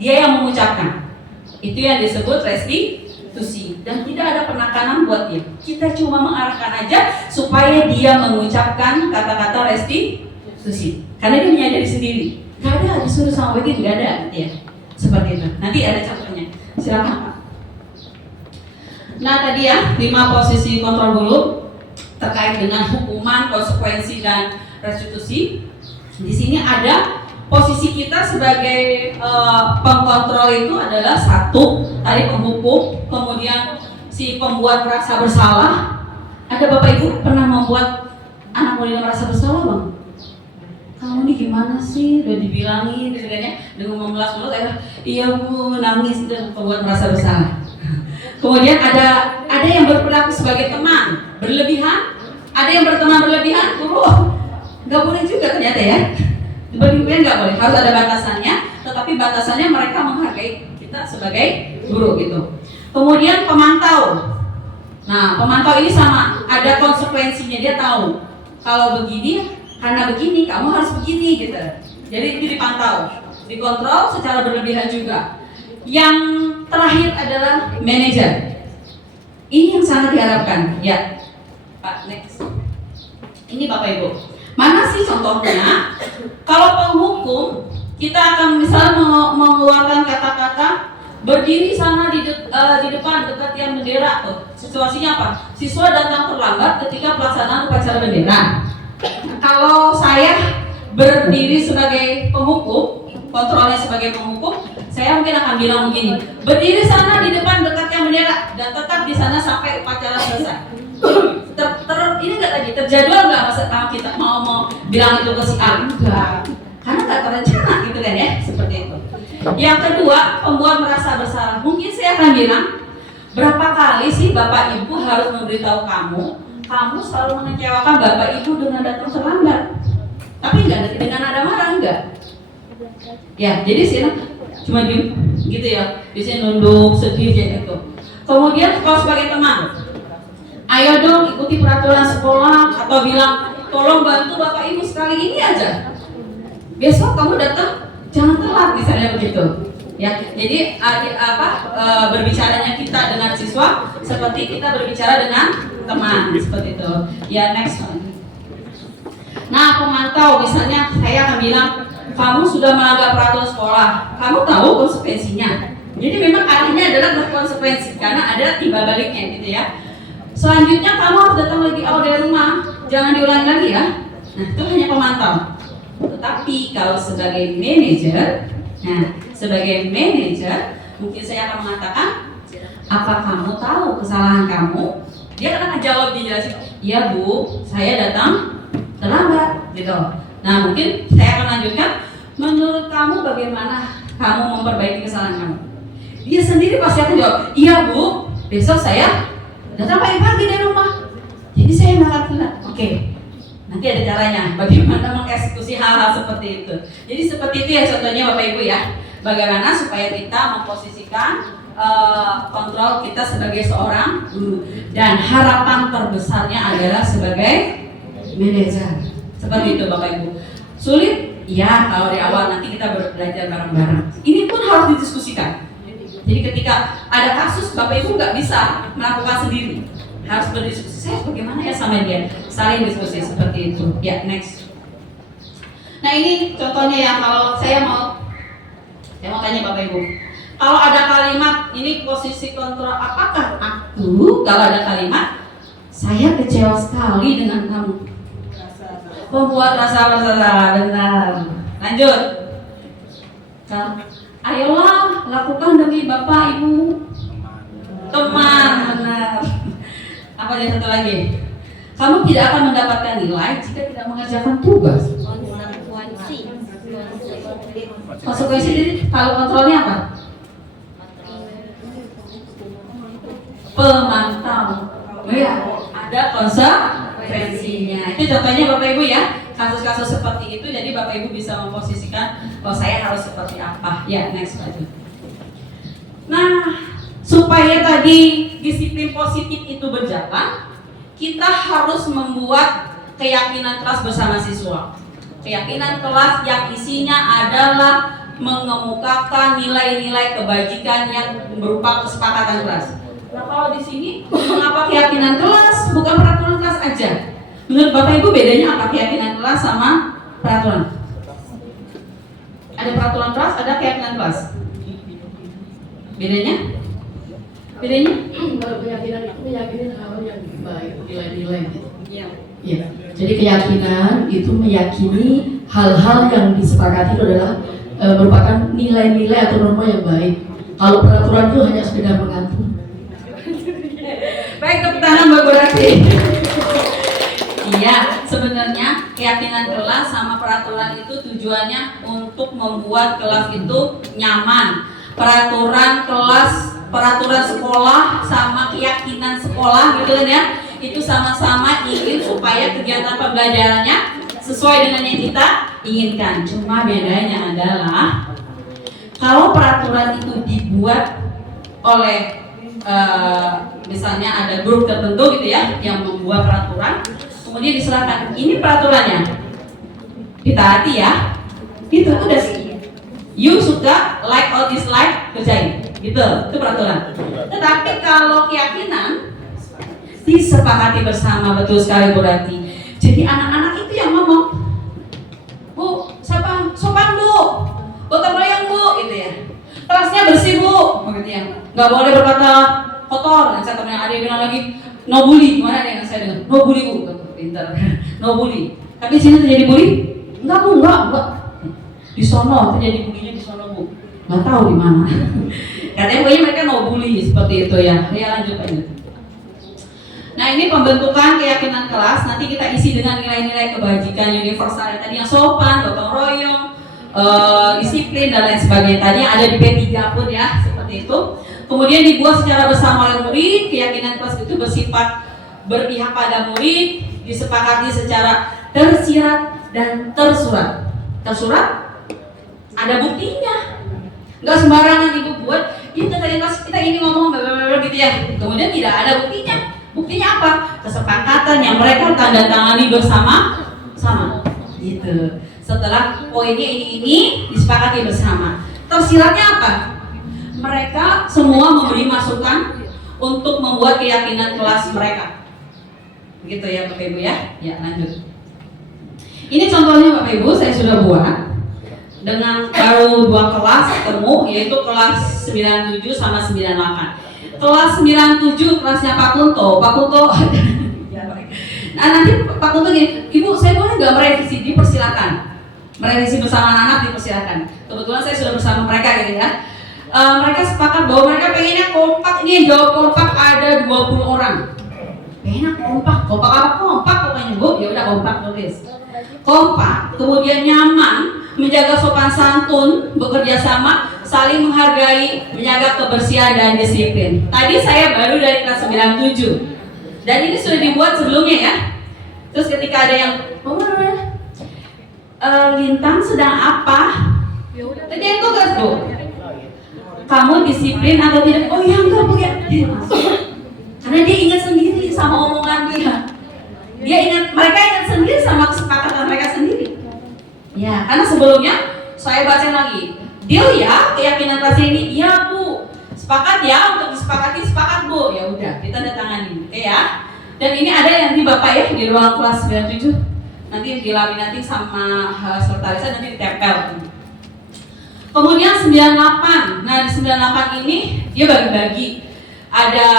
Dia yang mengucapkan. Itu yang disebut restitusi. Dan tidak ada penekanan buat dia. Kita cuma mengarahkan aja supaya dia mengucapkan kata-kata restitusi. Karena dia menyadari sendiri. Gak ada disuruh sama begitu, gak ada gitu ya. Seperti itu. Nanti ada contohnya. Silakan Pak. Nah tadi ya 5 posisi kontrol dulu terkait dengan hukuman, konsekuensi dan restitusi. Di sini ada posisi kita sebagai pengkontrol itu adalah 1 tadi penghukum, kemudian si pembuat merasa bersalah. Ada Bapak Ibu pernah membuat anak muda merasa bersalah Bang? Kamu ini gimana sih? Udah dibilangin gitu kan ya, dengan memelas-melas, iya Bu, nangis dan pembuat merasa bersalah. Kemudian ada yang berperilaku sebagai teman berlebihan, ada yang berteman berlebihan, nggak boleh juga ternyata ya. Berlebihan nggak boleh, harus ada batasannya. Tetapi batasannya mereka menghargai kita sebagai guru gitu. Kemudian pemantau. Nah pemantau ini sama, ada konsekuensinya, dia tahu kalau begini karena begini kamu harus begini gitu. Jadi ini dipantau, dikontrol secara berlebihan juga. Yang terakhir adalah manajer. Ini yang sangat diharapkan. Ya, Pak, next. Ini Bapak Ibu. Mana sih contohnya? Kalau penghukum, kita akan misalnya mengeluarkan kata-kata berdiri sana di depan dekat yang bendera tuh. Situasinya apa? Siswa datang terlambat ketika pelaksanaan upacara bendera. Kalau saya berdiri sebagai penghukum, kontrolnya sebagai penghukum, saya mungkin akan bilang begini, berdiri sana di depan dekat yang bendera dan tetap di sana sampai upacara selesai. Ini nggak tadi terjadwal nggak sama kita mau bilang itu ke si A? Enggak, karena nggak terencana gitu kan ya, seperti itu. Yang kedua, pembuat merasa bersalah. Mungkin saya akan bilang, berapa kali sih Bapak Ibu harus memberitahu kamu selalu mengecewakan Bapak Ibu dengan datang terlambat. Tapi enggak dengan nada marah, enggak. Ya, jadi sih cuma diem gitu ya. Biasanya nunduk, sedih kayak gitu. Kemudian kalau sebagai teman, ayo dong ikuti peraturan sekolah atau bilang tolong bantu Bapak Ibu sekali ini aja. Besok kamu datang jangan telat misalnya begitu. Ya, jadi berbicaranya kita dengan siswa seperti kita berbicara dengan teman seperti itu. Ya, next one. Nah, pemantau misalnya saya akan bilang kamu sudah melanggar peraturan sekolah, kamu tahu konsekuensinya. Jadi memang artinya adalah berkonsekuensi karena ada timbal baliknya gitu ya. Selanjutnya kamu harus datang lebih awal dari rumah, jangan diulangi lagi ya. Nah, itu hanya pemantau. Tetapi kalau sebagai manajer, mungkin saya akan mengatakan, apa kamu tahu kesalahan kamu? Dia akan jawab, dijelasin, iya Bu, saya datang terlambat, gitu. Nah mungkin saya akan lanjutkan, menurut kamu bagaimana kamu memperbaiki kesalahan kamu? Dia sendiri pasti akan jawab, iya Bu, besok saya datang pagi-pagi dari rumah, jadi saya nggak akan telat. Oke. Nanti ada caranya bagaimana mengeksekusi hal-hal seperti itu. Jadi seperti itu ya contohnya Bapak Ibu ya. Bagaimana supaya kita memposisikan kontrol kita sebagai seorang guru dan harapan terbesarnya adalah sebagai manajer. Seperti itu Bapak Ibu. Sulit? Ya kalau di awal nanti kita belajar bareng-bareng. Ini pun harus didiskusikan. Jadi ketika ada kasus Bapak Ibu nggak bisa melakukan sendiri. Harus berdiskusi, saya bagaimana ya sama dia, saling diskusi seperti itu. Ya, next. Nah ini contohnya yang kalau saya mau tanya Bapak Ibu, kalau ada kalimat ini posisi kontrol, apakah aku kalau ada kalimat saya kecewa sekali dengan kamu, membuat rasa bersalah, benar. Lanjut. Ayolah lakukan demi Bapak Ibu, teman, benar. Apa yang satu lagi? Kamu tidak akan mendapatkan nilai jika tidak mengerjakan tugas. Konsekuensi jadi kalau kontrolnya apa? Pemantau. Ya, ada konsekuensinya. Itu contohnya Bapak Ibu ya. Kasus-kasus seperti itu, jadi Bapak Ibu bisa memposisikan, oh saya harus seperti apa. Ya, next lanjut. Nah, supaya tadi disiplin positif itu berjalan, kita harus membuat keyakinan kelas bersama siswa. Keyakinan kelas yang isinya adalah mengemukakan nilai-nilai kebajikan yang berupa kesepakatan kelas. Nah kalau di sini, mengapa keyakinan kelas bukan peraturan kelas aja? Menurut Bapak Ibu bedanya apa keyakinan kelas sama peraturan? Ada peraturan kelas, ada keyakinan kelas. Bedanya? Kalau keyakinan itu meyakini hal yang baik, nilai-nilai gitu. Iya. Ya. Jadi keyakinan itu meyakini hal-hal yang disepakati itu adalah merupakan nilai-nilai atau norma yang baik. Kalau peraturan itu hanya sekedar mengatur. Baik, tepuk tangan Mbak Burati. Iya, sebenarnya keyakinan kelas sama peraturan itu tujuannya untuk membuat kelas itu nyaman. Peraturan kelas, peraturan sekolah sama keyakinan sekolah gitu kan ya, itu sama-sama ingin supaya kegiatan pembelajarannya sesuai dengan yang kita inginkan. Cuma bedanya adalah kalau peraturan itu dibuat oleh misalnya ada grup tertentu gitu ya yang membuat peraturan, kemudian diserahkan ini peraturannya, ditaati ya, itu udah you suka like or dislike kerjain gitu, itu peraturan. Tetapi kalau keyakinan disepakati bersama, betul sekali Bu Rati. Jadi anak-anak itu yang ngomong, Bu, siapa? Sopan Bu, gotong royong Bu, gitu ya. Kelasnya bersih Bu, gitu ya. Nggak boleh berkata kotor. Dan saya temen ada yang bilang lagi, no bully. Gimana ada yang saya dengar? No bully Bu, pintar. No bully. Tapi sini terjadi bully? Enggak Bu, enggak. Di sono terjadi bullynya di sono Bu. Nggak tahu di mana. Katanya pokoknya mereka no bully seperti itu ya. Ya lanjut aja. Nah ini pembentukan keyakinan kelas, nanti kita isi dengan nilai-nilai kebajikan universal yang tadi yang sopan, gotong royong, disiplin dan lain sebagainya. Tadi yang ada di P3 pun ya, seperti itu. Kemudian dibuat secara bersama oleh murid, keyakinan kelas itu bersifat berpihak pada murid, disepakati secara tersirat dan tersurat. Tersurat? Ada buktinya. Nggak sembarangan ibu buat, kita tadi kelas kita ini ngomong gitu ya, kemudian tidak ada buktinya. Buktinya apa? Kesepakatan yang mereka tanda tangani bersama gitu. Setelah poinnya ini disepakati bersama. Tersiratnya apa? Mereka semua memberi masukan untuk membuat keyakinan kelas mereka. Begitu ya Bapak Ibu ya. Ya lanjut. Ini contohnya Bapak Ibu saya sudah buat dengan baru 2 kelas ketemu, yaitu kelas 97 sama 98. Kelas 97 kelasnya Pak Kunto. Nah nanti Pak Kunto gini, Ibu saya boleh nggak merevisi? Dipersilakan. Merevisi bersama anak dipersilakan. Kebetulan saya sudah bersama mereka gitu ya. Mereka sepakat bahwa mereka pengennya kompak. Ini yang jawab kompak ada 20 orang. Pengennya kompak apa kompak pokoknya Bu. Ya udah kompak tulis. Kompak, kemudian nyaman, menjaga sopan santun, bekerja sama, saling menghargai, menjaga kebersihan dan disiplin. Tadi saya baru dari kelas 97 dan ini sudah dibuat sebelumnya ya. Terus ketika ada yang Lintang sedang apa? Tadi yang tugas Bu, kamu disiplin atau tidak? Oh ya enggak Bu ya. Karena dia ingat sendiri sama omongan dia. Mereka ingat sendiri sama kesepakatan mereka sendiri. Ya, karena sebelumnya saya baca lagi. Deal ya, keyakinan kelas ini, iya Bu. Sepakat ya, untuk disepakati sepakat Bu. Ya udah, kita tangani, oke ya. Dan ini ada yang di Bapak ya di ruang kelas 97. Nanti dilaminating sama sekretarisnya nanti ditempel. Kemudian 98. Nah di 98 ini dia bagi-bagi. Ada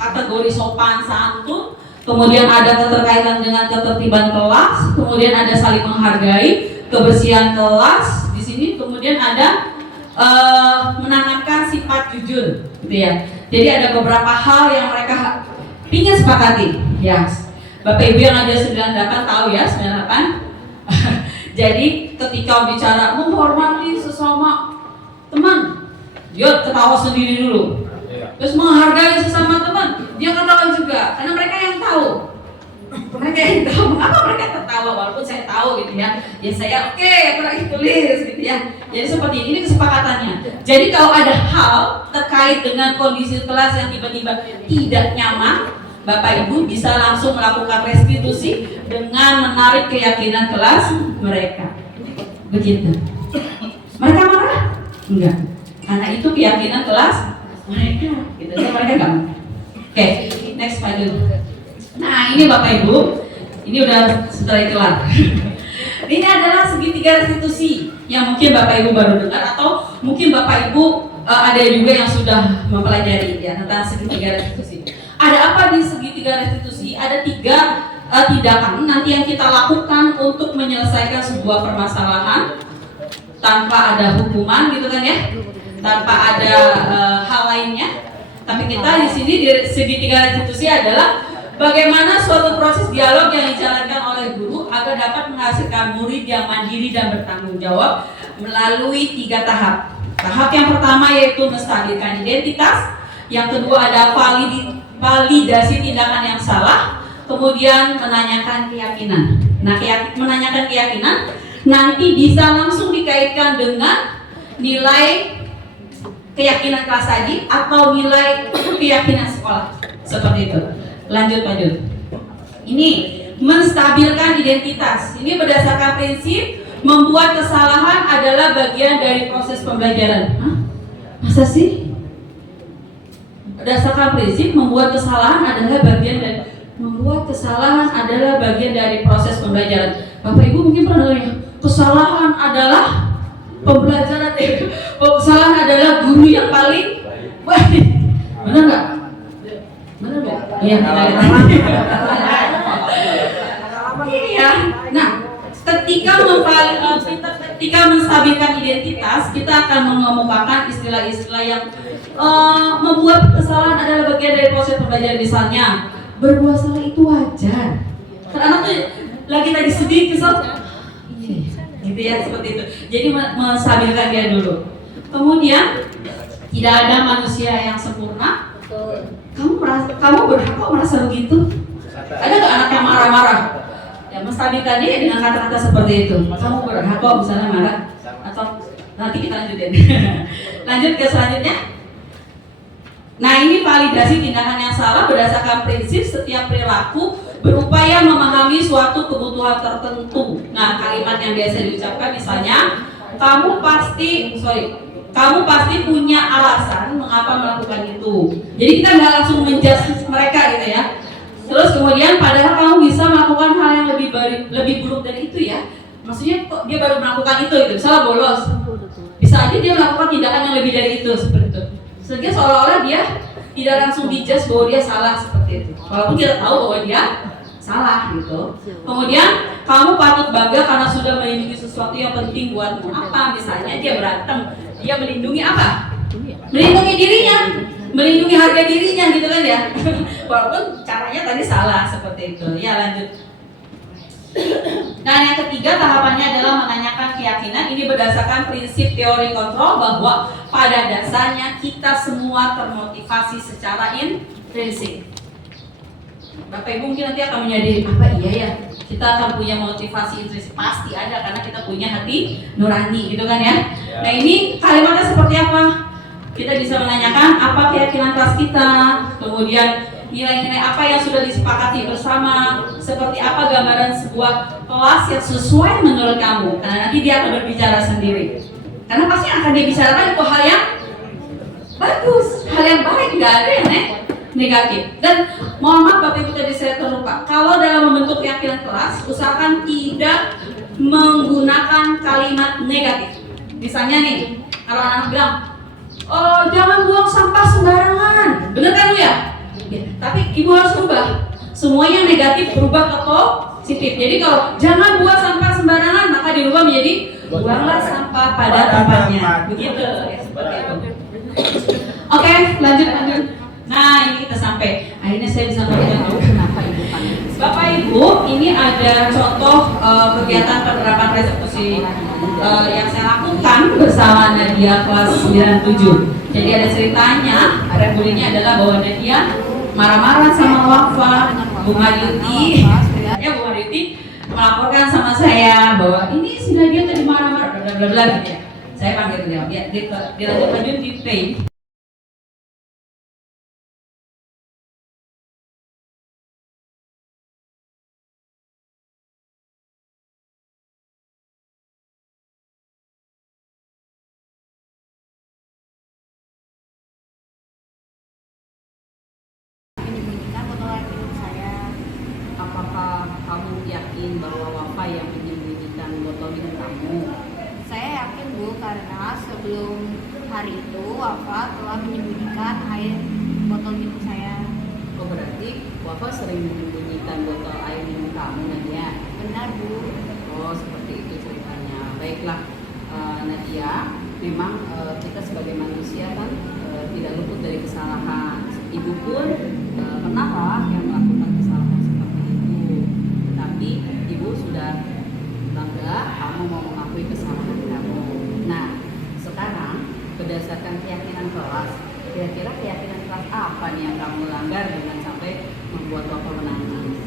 kategori sopan santun. Kemudian ada keterkaitan dengan ketertiban kelas, kemudian ada saling menghargai, kebersihan kelas di sini, kemudian ada menanamkan sifat jujur, gitu ya. Jadi ada beberapa hal yang mereka ingin sepakati, ya. Bapak Ibu yang ada 98 tahu ya 98. Jadi ketika bicara menghormati sesama teman, dia ketawa sendiri dulu. Terus menghargai sesama teman, dia ketawa juga, karena mereka yang tahu. Mereka yang tahu, mengapa mereka tertawa walaupun saya tahu gitu ya. Ya saya oke, aku lagi tulis gitu ya. Jadi seperti ini kesepakatannya. Jadi kalau ada hal terkait dengan kondisi kelas yang tiba-tiba tidak nyaman, Bapak Ibu bisa langsung melakukan restitusi dengan menarik keyakinan kelas mereka. Begitu. Mereka marah? Enggak. Karena itu keyakinan kelas mereka. Gitu. Jadi mereka enggak marah. Oke, next slide dulu. Nah, ini Bapak Ibu, ini udah setelah kelar. Ini adalah segitiga restitusi yang mungkin Bapak Ibu baru dengar atau mungkin Bapak Ibu ada juga yang sudah mempelajari ya tentang segitiga restitusi. Ada apa di segitiga restitusi? Ada 3 tindakan nanti yang kita lakukan untuk menyelesaikan sebuah permasalahan tanpa ada hukuman gitu kan ya, tanpa ada hal lainnya. Tapi kita di sini di segitiga restitusi adalah bagaimana suatu proses dialog yang dijalankan oleh guru agar dapat menghasilkan murid yang mandiri dan bertanggung jawab melalui 3 tahap. Tahap yang pertama yaitu menstabilkan identitas, yang kedua ada validasi tindakan yang salah, kemudian menanyakan keyakinan. Nah, menanyakan keyakinan nanti bisa langsung dikaitkan dengan nilai keyakinan kelas tadi atau nilai keyakinan sekolah seperti itu. Lanjut. Ini menstabilkan identitas. Ini berdasarkan prinsip membuat kesalahan adalah bagian dari proses pembelajaran. Hah? Masa sih? Berdasarkan prinsip membuat kesalahan adalah bagian dari proses pembelajaran. Bapak Ibu mungkin pernah dengar kesalahan adalah pembelajaran. Kesalahan adalah guru yang paling baik. Benar nggak? Iya, iya. Nah, ketika menstabilkan identitas, kita akan mengemukakan istilah-istilah yang membuat kesalahan adalah bagian dari proses pembelajaran. Misalnya, berbuat salah itu wajar. Karena anak tuh lagi tadi sedih, kesal, gitu ya, seperti itu. Jadi menstabilkan dia dulu. Kemudian, tidak ada manusia yang sempurna. Kamu berhak kok merasa begitu? Ada nggak anak yang marah-marah? Ya, menstabilkan dia dengan kata-kata seperti itu. Kamu berhak kok misalnya marah, atau nanti kita lanjutin. Lanjut ke selanjutnya. Nah, ini validasi tindakan yang salah berdasarkan prinsip setiap perilaku berupaya memahami suatu kebutuhan tertentu. Nah, kalimat yang biasa diucapkan misalnya, kamu pasti punya alasan mengapa melakukan itu. Jadi kita nggak langsung menjudge mereka gitu ya. Terus kemudian padahal kamu bisa melakukan hal yang lebih buruk dari itu ya. Maksudnya kok dia baru melakukan itu gitu. Misalnya bolos. Bisa aja dia melakukan tindakan yang lebih dari itu seperti itu. Sehingga seolah-olah dia tidak langsung dijudge bahwa dia salah seperti itu. Walaupun kita tahu bahwa dia salah gitu. Kemudian kamu patut bangga karena sudah melindungi sesuatu yang penting buatmu. Apa? Misalnya dia berantem, dia melindungi apa? Melindungi dirinya, melindungi harga dirinya gitu kan ya. Walaupun caranya tadi salah seperti itu. Ya, lanjut. Dan yang ketiga tahapannya adalah menanyakan keyakinan. Ini berdasarkan prinsip teori kontrol bahwa pada dasarnya kita semua termotivasi secara intrinsik. Bapak Ibu mungkin nanti akan menyadari apa iya ya, kita akan punya motivasi intrinsik, pasti ada karena kita punya hati nurani gitu kan ya. Nah, ini kalimatnya seperti apa? Kita bisa menanyakan apa keyakinan kelas kita, kemudian nilai-nilai apa yang sudah disepakati bersama, seperti apa gambaran sebuah kelas yang sesuai menurut kamu. Karena nanti dia akan berbicara sendiri. Karena pasti yang akan dia bicarakan itu hal yang bagus, hal yang baik, nggak ada yang negatif. Dan mohon maaf Bapak Ibu tadi saya terlupa, kalau dalam membentuk keyakinan kelas usahakan tidak menggunakan kalimat negatif. Misalnya nih, kalau anak bilang, oh jangan buang sampah sembarangan, bener kan Bu ya? Ya, tapi Ibu harus ubah semuanya negatif berubah ke positif. Jadi kalau jangan buang sampah sembarangan, maka dirubah menjadi buanglah sampah pada tempatnya. Begitu ya, seperti itu. Oke, lanjut. Nah, ini kita sampai. Akhirnya saya bisa memberitahu kenapa Ibu panggil. Bapak Ibu, ini ada contoh kegiatan penerapan restitusi yang saya lakukan bersama Nadia kelas 97. Jadi ada ceritanya, regulernya adalah bahwa Nadia marah-marah sama Wafa, Bu Mariuti, ya Bu Mariuti melaporkan sama saya bahwa ini si Nadia tadi marah-marah, bla bla bla gitu ya. Saya panggil beliau. Ya, dilanjut di play. Menyembunyikan botol air minum saya. Apakah kamu yakin bahwa Wafa yang menyembunyikan botol minum kamu? Saya yakin Bu, karena sebelum hari itu Wafa telah menyembunyikan air botol minum saya. Oh, berarti Wafa sering menyembunyikan botol air minum kamu, Nadia? Benar Bu. Oh, seperti itu ceritanya. Baiklah, Nadia, memang kita sebagai manusia kan tidak luput dari kesalahan. Ibu pun pernah lah yang melakukan kesalahan seperti itu. Tapi ibu sudah bangga kamu mau mengakui kesalahan kamu. Nah, sekarang berdasarkan keyakinan kelas, kira-kira keyakinan kelas apa nih yang kamu langgar dengan sampai membuat Wafa menangis?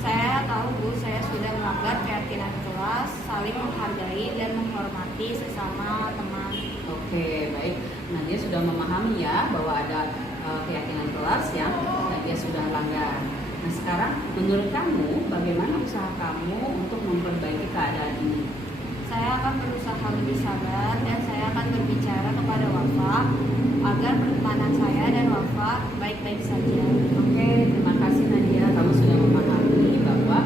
Saya tahu Bu, saya sudah melanggar keyakinan kelas, saling menghargai dan menghormati sesama teman. Oke, baik. Nadia sudah memahami ya bahwa ada keyakinan kelas yang Nadia sudah langgar. Nah, sekarang menurut kamu bagaimana usaha kamu untuk memperbaiki keadaan ini? Saya akan berusaha lebih sabar dan saya akan berbicara kepada Wafa agar pertemanan saya dan Wafa baik-baik saja. Oke, terima kasih Nadia. Kamu sudah memahami bahwa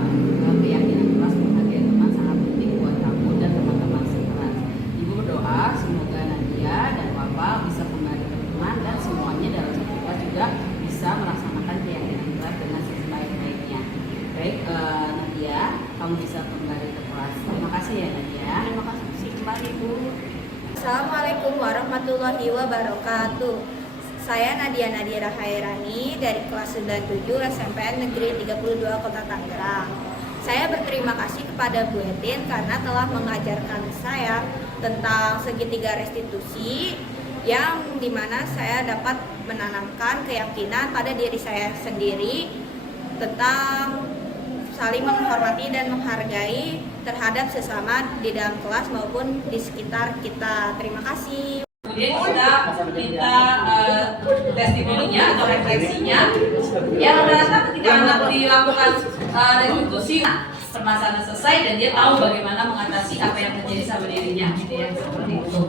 keyakinan kelas menghargai teman sangat penting buat kamu dan teman-teman sekelas. Ibu berdoa semoga Nadia dan Wafa bisa kembali berteman dan semuanya dalam satu kelas juga bisa melaksanakan keyakinan kelas dengan sebaik-baiknya. Baik, Nadia, kamu bisa kembali ke kelas. Terima kasih ya Nadia. Terima kasih kembali Bu. Assalamualaikum warahmatullahi wabarakatuh. Saya Nadia Hairani dari kelas 97 SMPN Negeri 32 Kota Tangerang. Saya berterima kasih kepada Bu Etin karena telah mengajarkan saya tentang segitiga restitusi yang dimana saya dapat menanamkan keyakinan pada diri saya sendiri tentang saling menghormati dan menghargai terhadap sesama di dalam kelas maupun di sekitar kita. Terima kasih. Kemudian kita minta testimoninya atau refleksinya. Ya, rata-rata ketika anak dilakukan restitusi, permasalahan selesai dan dia tahu bagaimana mengatasi apa yang terjadi sama dirinya, gitu ya, seperti itu.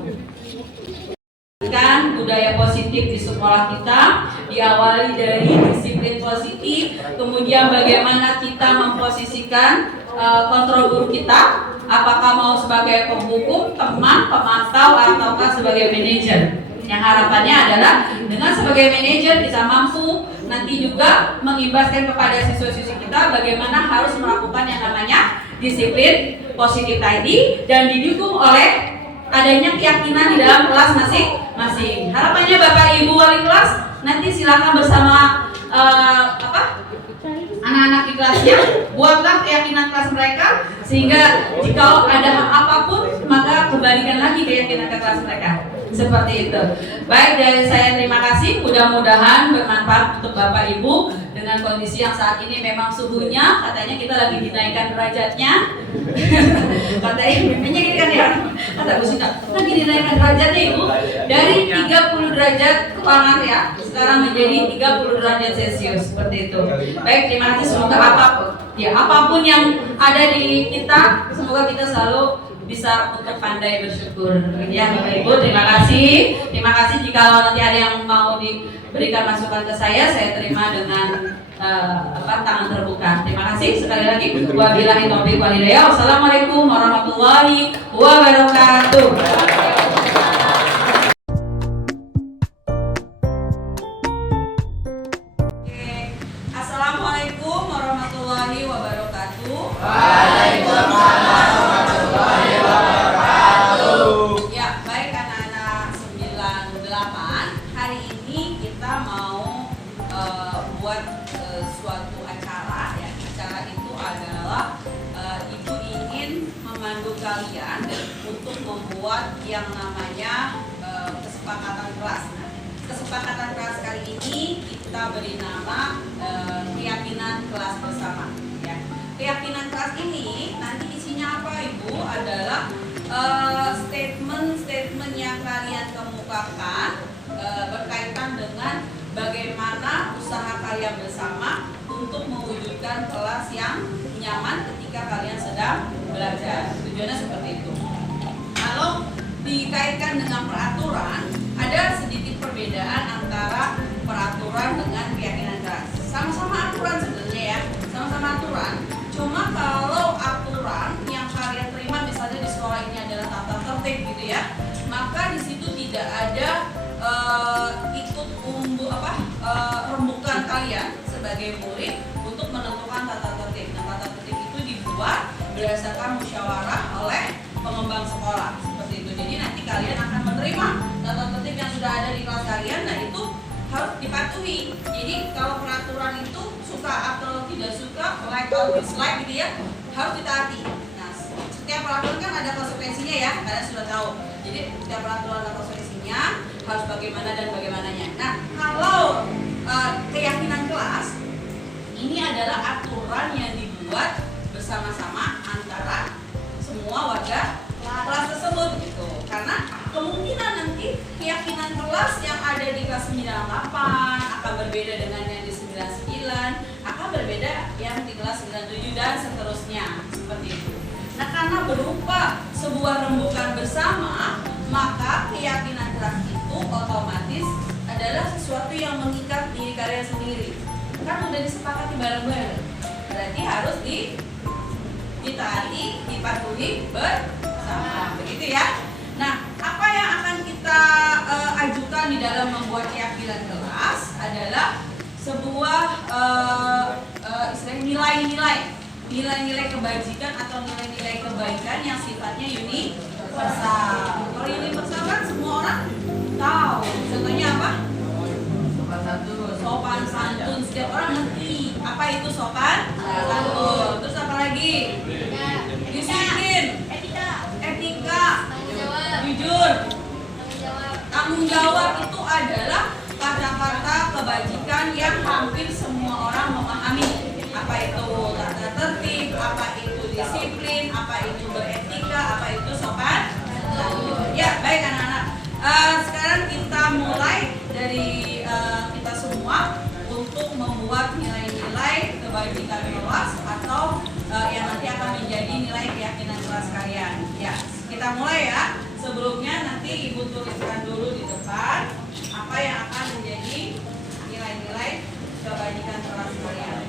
Kan budaya positif di sekolah kita diawali dari disiplin positif, kemudian bagaimana kita memposisikan kontrol guru kita, apakah mau sebagai penghukum, teman, pemantau, ataukah sebagai manajer. Yang harapannya adalah dengan sebagai manajer bisa mampu nanti juga mengimbaskan kepada siswa-siswi kita bagaimana harus melakukan yang namanya disiplin positif tadi dan didukung oleh adanya keyakinan di dalam kelas masing-masing. Harapannya Bapak Ibu wali kelas nanti silakan bersama anak-anak di kelasnya buatlah keyakinan kelas mereka sehingga jika ada hal apapun maka kembalikan lagi keyakinan ke kelas mereka. Seperti itu. Baik, dari saya terima kasih. Mudah-mudahan bermanfaat untuk Bapak Ibu dengan kondisi yang saat ini memang suhunya katanya kita lagi dinaikkan derajatnya. Katanya mimpinya gini kan ya. Kata Bu Sinta, lagi dinaikkan derajatnya Ibu dari 30 derajat kepangan ya sekarang menjadi 30 derajat Celcius seperti itu. Baik, terima kasih. Semoga apapun yang ada di kita semoga kita selalu bisa untuk pandai bersyukur ya Bapak Ibu. Terima kasih jika nanti ada yang mau diberikan masukan ke saya terima dengan tangan terbuka. Terima kasih sekali lagi. Wabillahi taufiq wal hidayah. Wassalamualaikum warahmatullahi wabarakatuh. Assalamualaikum warahmatullahi wabarakatuh. Waalaikumsalam warahmatullahi wabarakatuh. Ya, baik anak-anak 98. Hari ini kita mau buat suatu acara ya. Acara itu adalah Ibu ingin memandu kalian untuk membuat yang namanya kesepakatan kelas. Nah, kesepakatan kelas kali ini kita beri nama keyakinan kelas bersama ya. Keyakinan kelas ini nanti isinya apa Ibu adalah statement kalian kemukakan berkaitan dengan bagaimana usaha kalian bersama untuk mewujudkan kelas yang nyaman ketika kalian sedang belajar. Tujuannya seperti itu. Kalau dikaitkan dengan peraturan, ada sedikit perbedaan antara peraturan dengan keyakinan keras. Sama-sama aturan sebenarnya ya, sama-sama aturan. Cuma kalau aturan yang kalian terima misalnya di sekolah ini adalah tata tertib gitu ya, maka di situ tidak ada ikut rembukan kalian sebagai murid untuk menentukan tata tertib. Nah, tata tertib itu dibuat berdasarkan musyawarah oleh pengembang sekolah seperti itu. Jadi nanti kalian akan menerima tata tertib yang sudah ada di kelas kalian. Nah, itu harus dipatuhi. Jadi kalau peraturan itu suka atau tidak suka, like atau dislike gitu ya, harus ditaati. Nah, setiap peraturan kan ada konsekuensinya ya, kalian sudah tahu. Jadi setiap peraturan ada konsekuensinya, harus bagaimana dan bagaimananya. Nah, kalau keyakinan kelas ini adalah aturan yang dibuat bersama-sama antara semua warga kelas tersebut gitu. Karena kemungkinan nanti keyakinan kelas yang ada di kelas 98 akan berbeda dengan yang di 99, akan berbeda yang di kelas 97 dan seterusnya seperti itu. Nah, karena berupa sebuah rembukan bersama, maka keyakinan kelas itu otomatis adalah sesuatu yang mengikat diri kalian sendiri. Kan udah disepakati bareng-bareng, berarti harus ditaati, dipatuhi bersama, begitu ya. Nah, apa yang akan kita ajukan di dalam membuat keyakinan kelas adalah sebuah nilai-nilai kebajikan atau nilai-nilai kebaikan yang sifatnya universal. Kalau universal kan semua orang tahu. Contohnya apa? Sopan santun. Setiap orang ngerti apa itu sopan santun. Terus apa lagi? Disiplin, etika, jujur, tanggung jawab itu adalah kata-kata kebajikan yang hampir semua orang memahami. Apa itu tata tertib, apa itu disiplin, apa itu beretika, apa itu sopan santun. Ya, baik anak-anak. Sekarang kita mulai dari kita semua untuk membuat nilai-nilai kebajikan kelas atau yang nanti akan menjadi nilai keyakinan kelas kalian. Ya, kita mulai ya. Sebelumnya nanti Ibu tuliskan dulu di depan apa yang akan menjadi nilai-nilai kebajikan kelas kalian.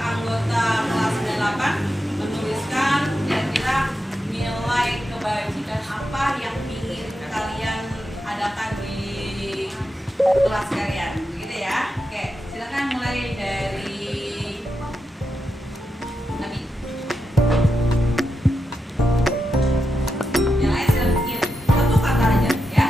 Anggota kelas 8 menuliskan kira-kira nilai kebajikan apa yang ingin kalian adakan di kelas kalian, begitu ya. Oke, silakan mulai dari Nabi. Yang lain silakan bikin satu kata aja ya.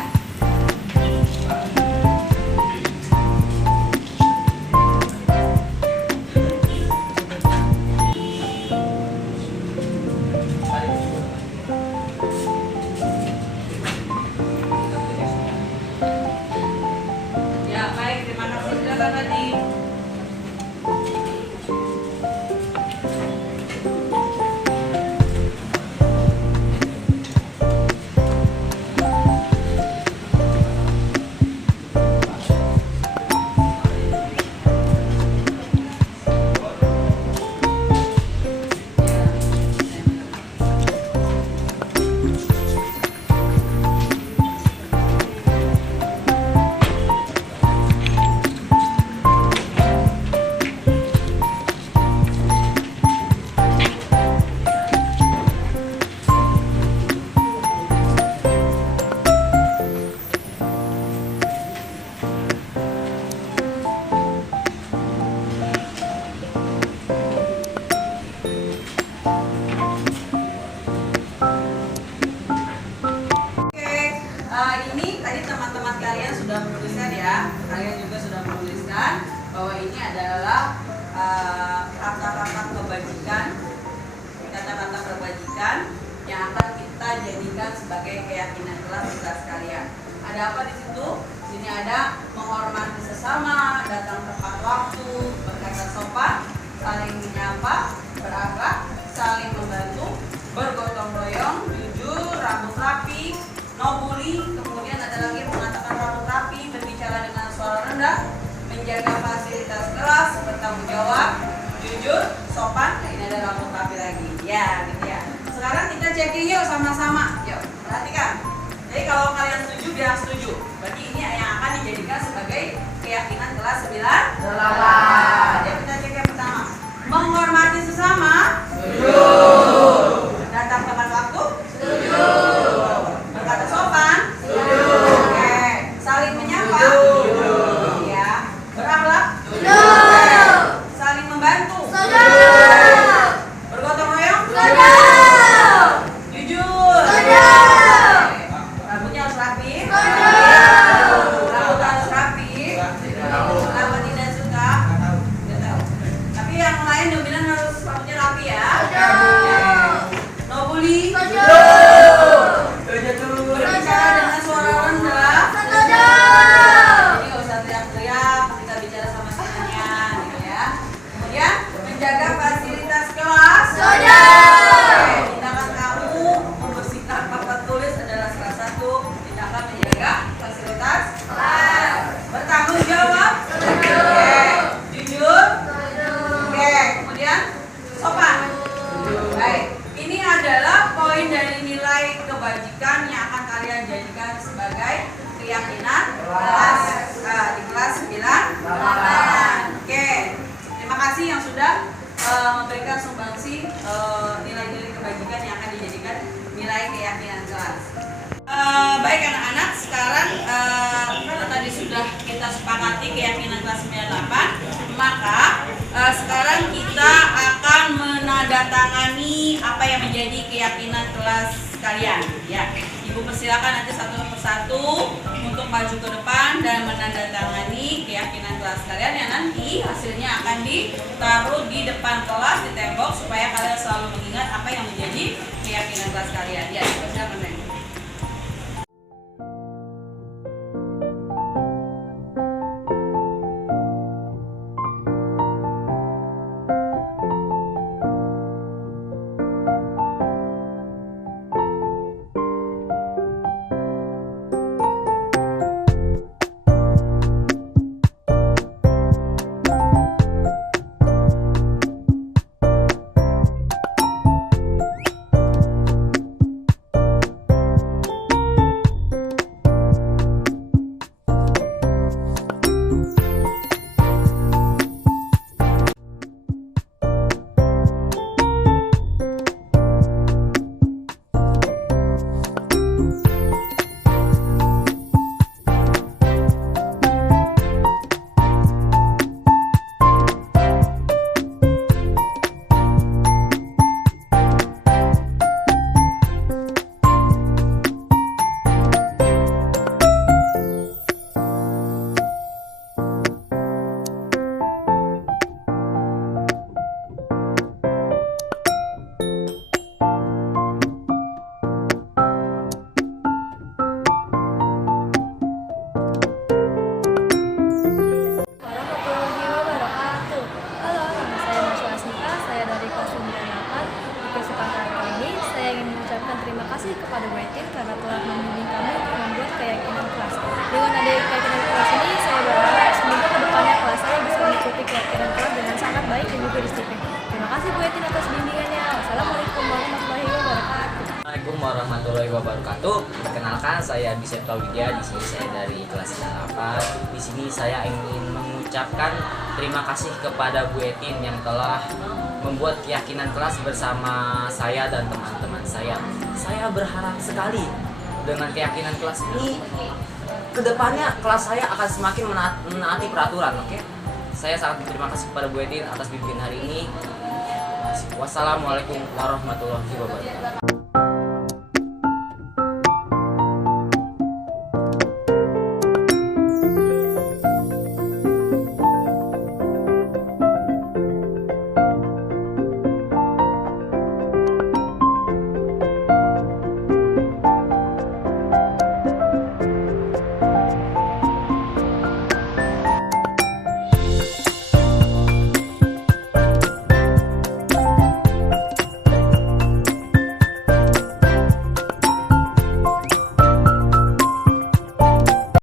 Ya, baik, terima kasih. Silakan tadi. Ini tadi teman-teman kalian sudah menuliskan ya, kalian juga sudah menuliskan bahwa ini adalah kata-kata kebajikan yang akan kita jadikan sebagai keyakinan kelas kalian. Ada apa di situ? Sini ada menghormati sesama, datang tepat waktu, berkata sopan, saling menyapa, berakhlak, saling membantu, bergotong royong, jujur, rambut rapi, no bully, sopan, ini ada rambut rapi lagi. Ya, gitu ya. Sekarang kita checking yuk sama-sama. Yuk, perhatikan. Jadi kalau kalian setuju, bilang setuju. Berarti ini yang akan dijadikan sebagai keyakinan kelas 9. Jadi kita cek yang pertama. Menghormati sesama. Setuju. Datang tepat waktu. Setuju. Berkata sopan. Setuju. Oke. Saling menyapa. Setuju. Ya. Berakhlak. Setuju. Saling membantu. Setuju. Bergotong royong. Setuju. Jujur. Setuju. Rambutnya harus rapi. Setuju. Rambut harus rapi. Kenapa tidak suka? Tidak tahu. Tapi yang lain dominan harus rambutnya rapi ya. No bully. Berbicara dengan suara rendah. Jadi nggak usah teriak-teriak ketika bicara sama temannya, gitu ya. Kemudian menjaga fasilitas kelas. Oke, tindakan kamu membersihkan papan tulis adalah salah satu tindakan menjaga fasilitas kelas. Bertanggung jawab. Oke, jujur. Oke, kemudian sopan. Baik, ini adalah poin dari nilai kebajikan yang akan kalian jadikan sebagai keyakinan kelas di kelas 9. Oke, terima kasih yang sudah memberikan sumbangsi nilai-nilai kebajikan yang akan dijadikan nilai keyakinan kelas. Baik anak-anak, sekarang karena tadi sudah kita sepakati keyakinan kelas 98, maka sekarang kita akan menandatangani apa yang menjadi keyakinan kelas kalian. Ya, Ibu persilakan nanti satu persatu untuk maju ke depan dan menandatangani keyakinan kelas kalian yang nanti hasilnya akan ditaruh di depan kelas di tembok supaya kalian selalu mengingat apa yang menjadi keyakinan kelas kalian. Ya, persilakan. Terima kasih kepada Bu Etin karena telah membimbing kami untuk membuat keyakinan kelas. Dengan adanya keyakinan kelas ini, saya berharap semoga kedepannya kelas saya bisa mengikuti keyakinan kelas dengan sangat baik dan juga disiplin. Terima kasih Bu Etin atas bimbingannya. Wassalamualaikum warahmatullahi wabarakatuh. Assalamualaikum warahmatullahi wabarakatuh. Perkenalkan, saya Bisepta Widya. Di sini saya dari kelas 8. Di sini saya ingin mengucapkan terima kasih kepada Bu Etin yang telah membuat keyakinan kelas bersama saya dan teman-teman saya. Saya berharap sekali dengan keyakinan kelas ini kedepannya kelas saya akan semakin menaati peraturan. Oke? Saya sangat berterima kasih kepada Bu Etin atas bimbingan hari ini. Wassalamualaikum warahmatullahi wabarakatuh.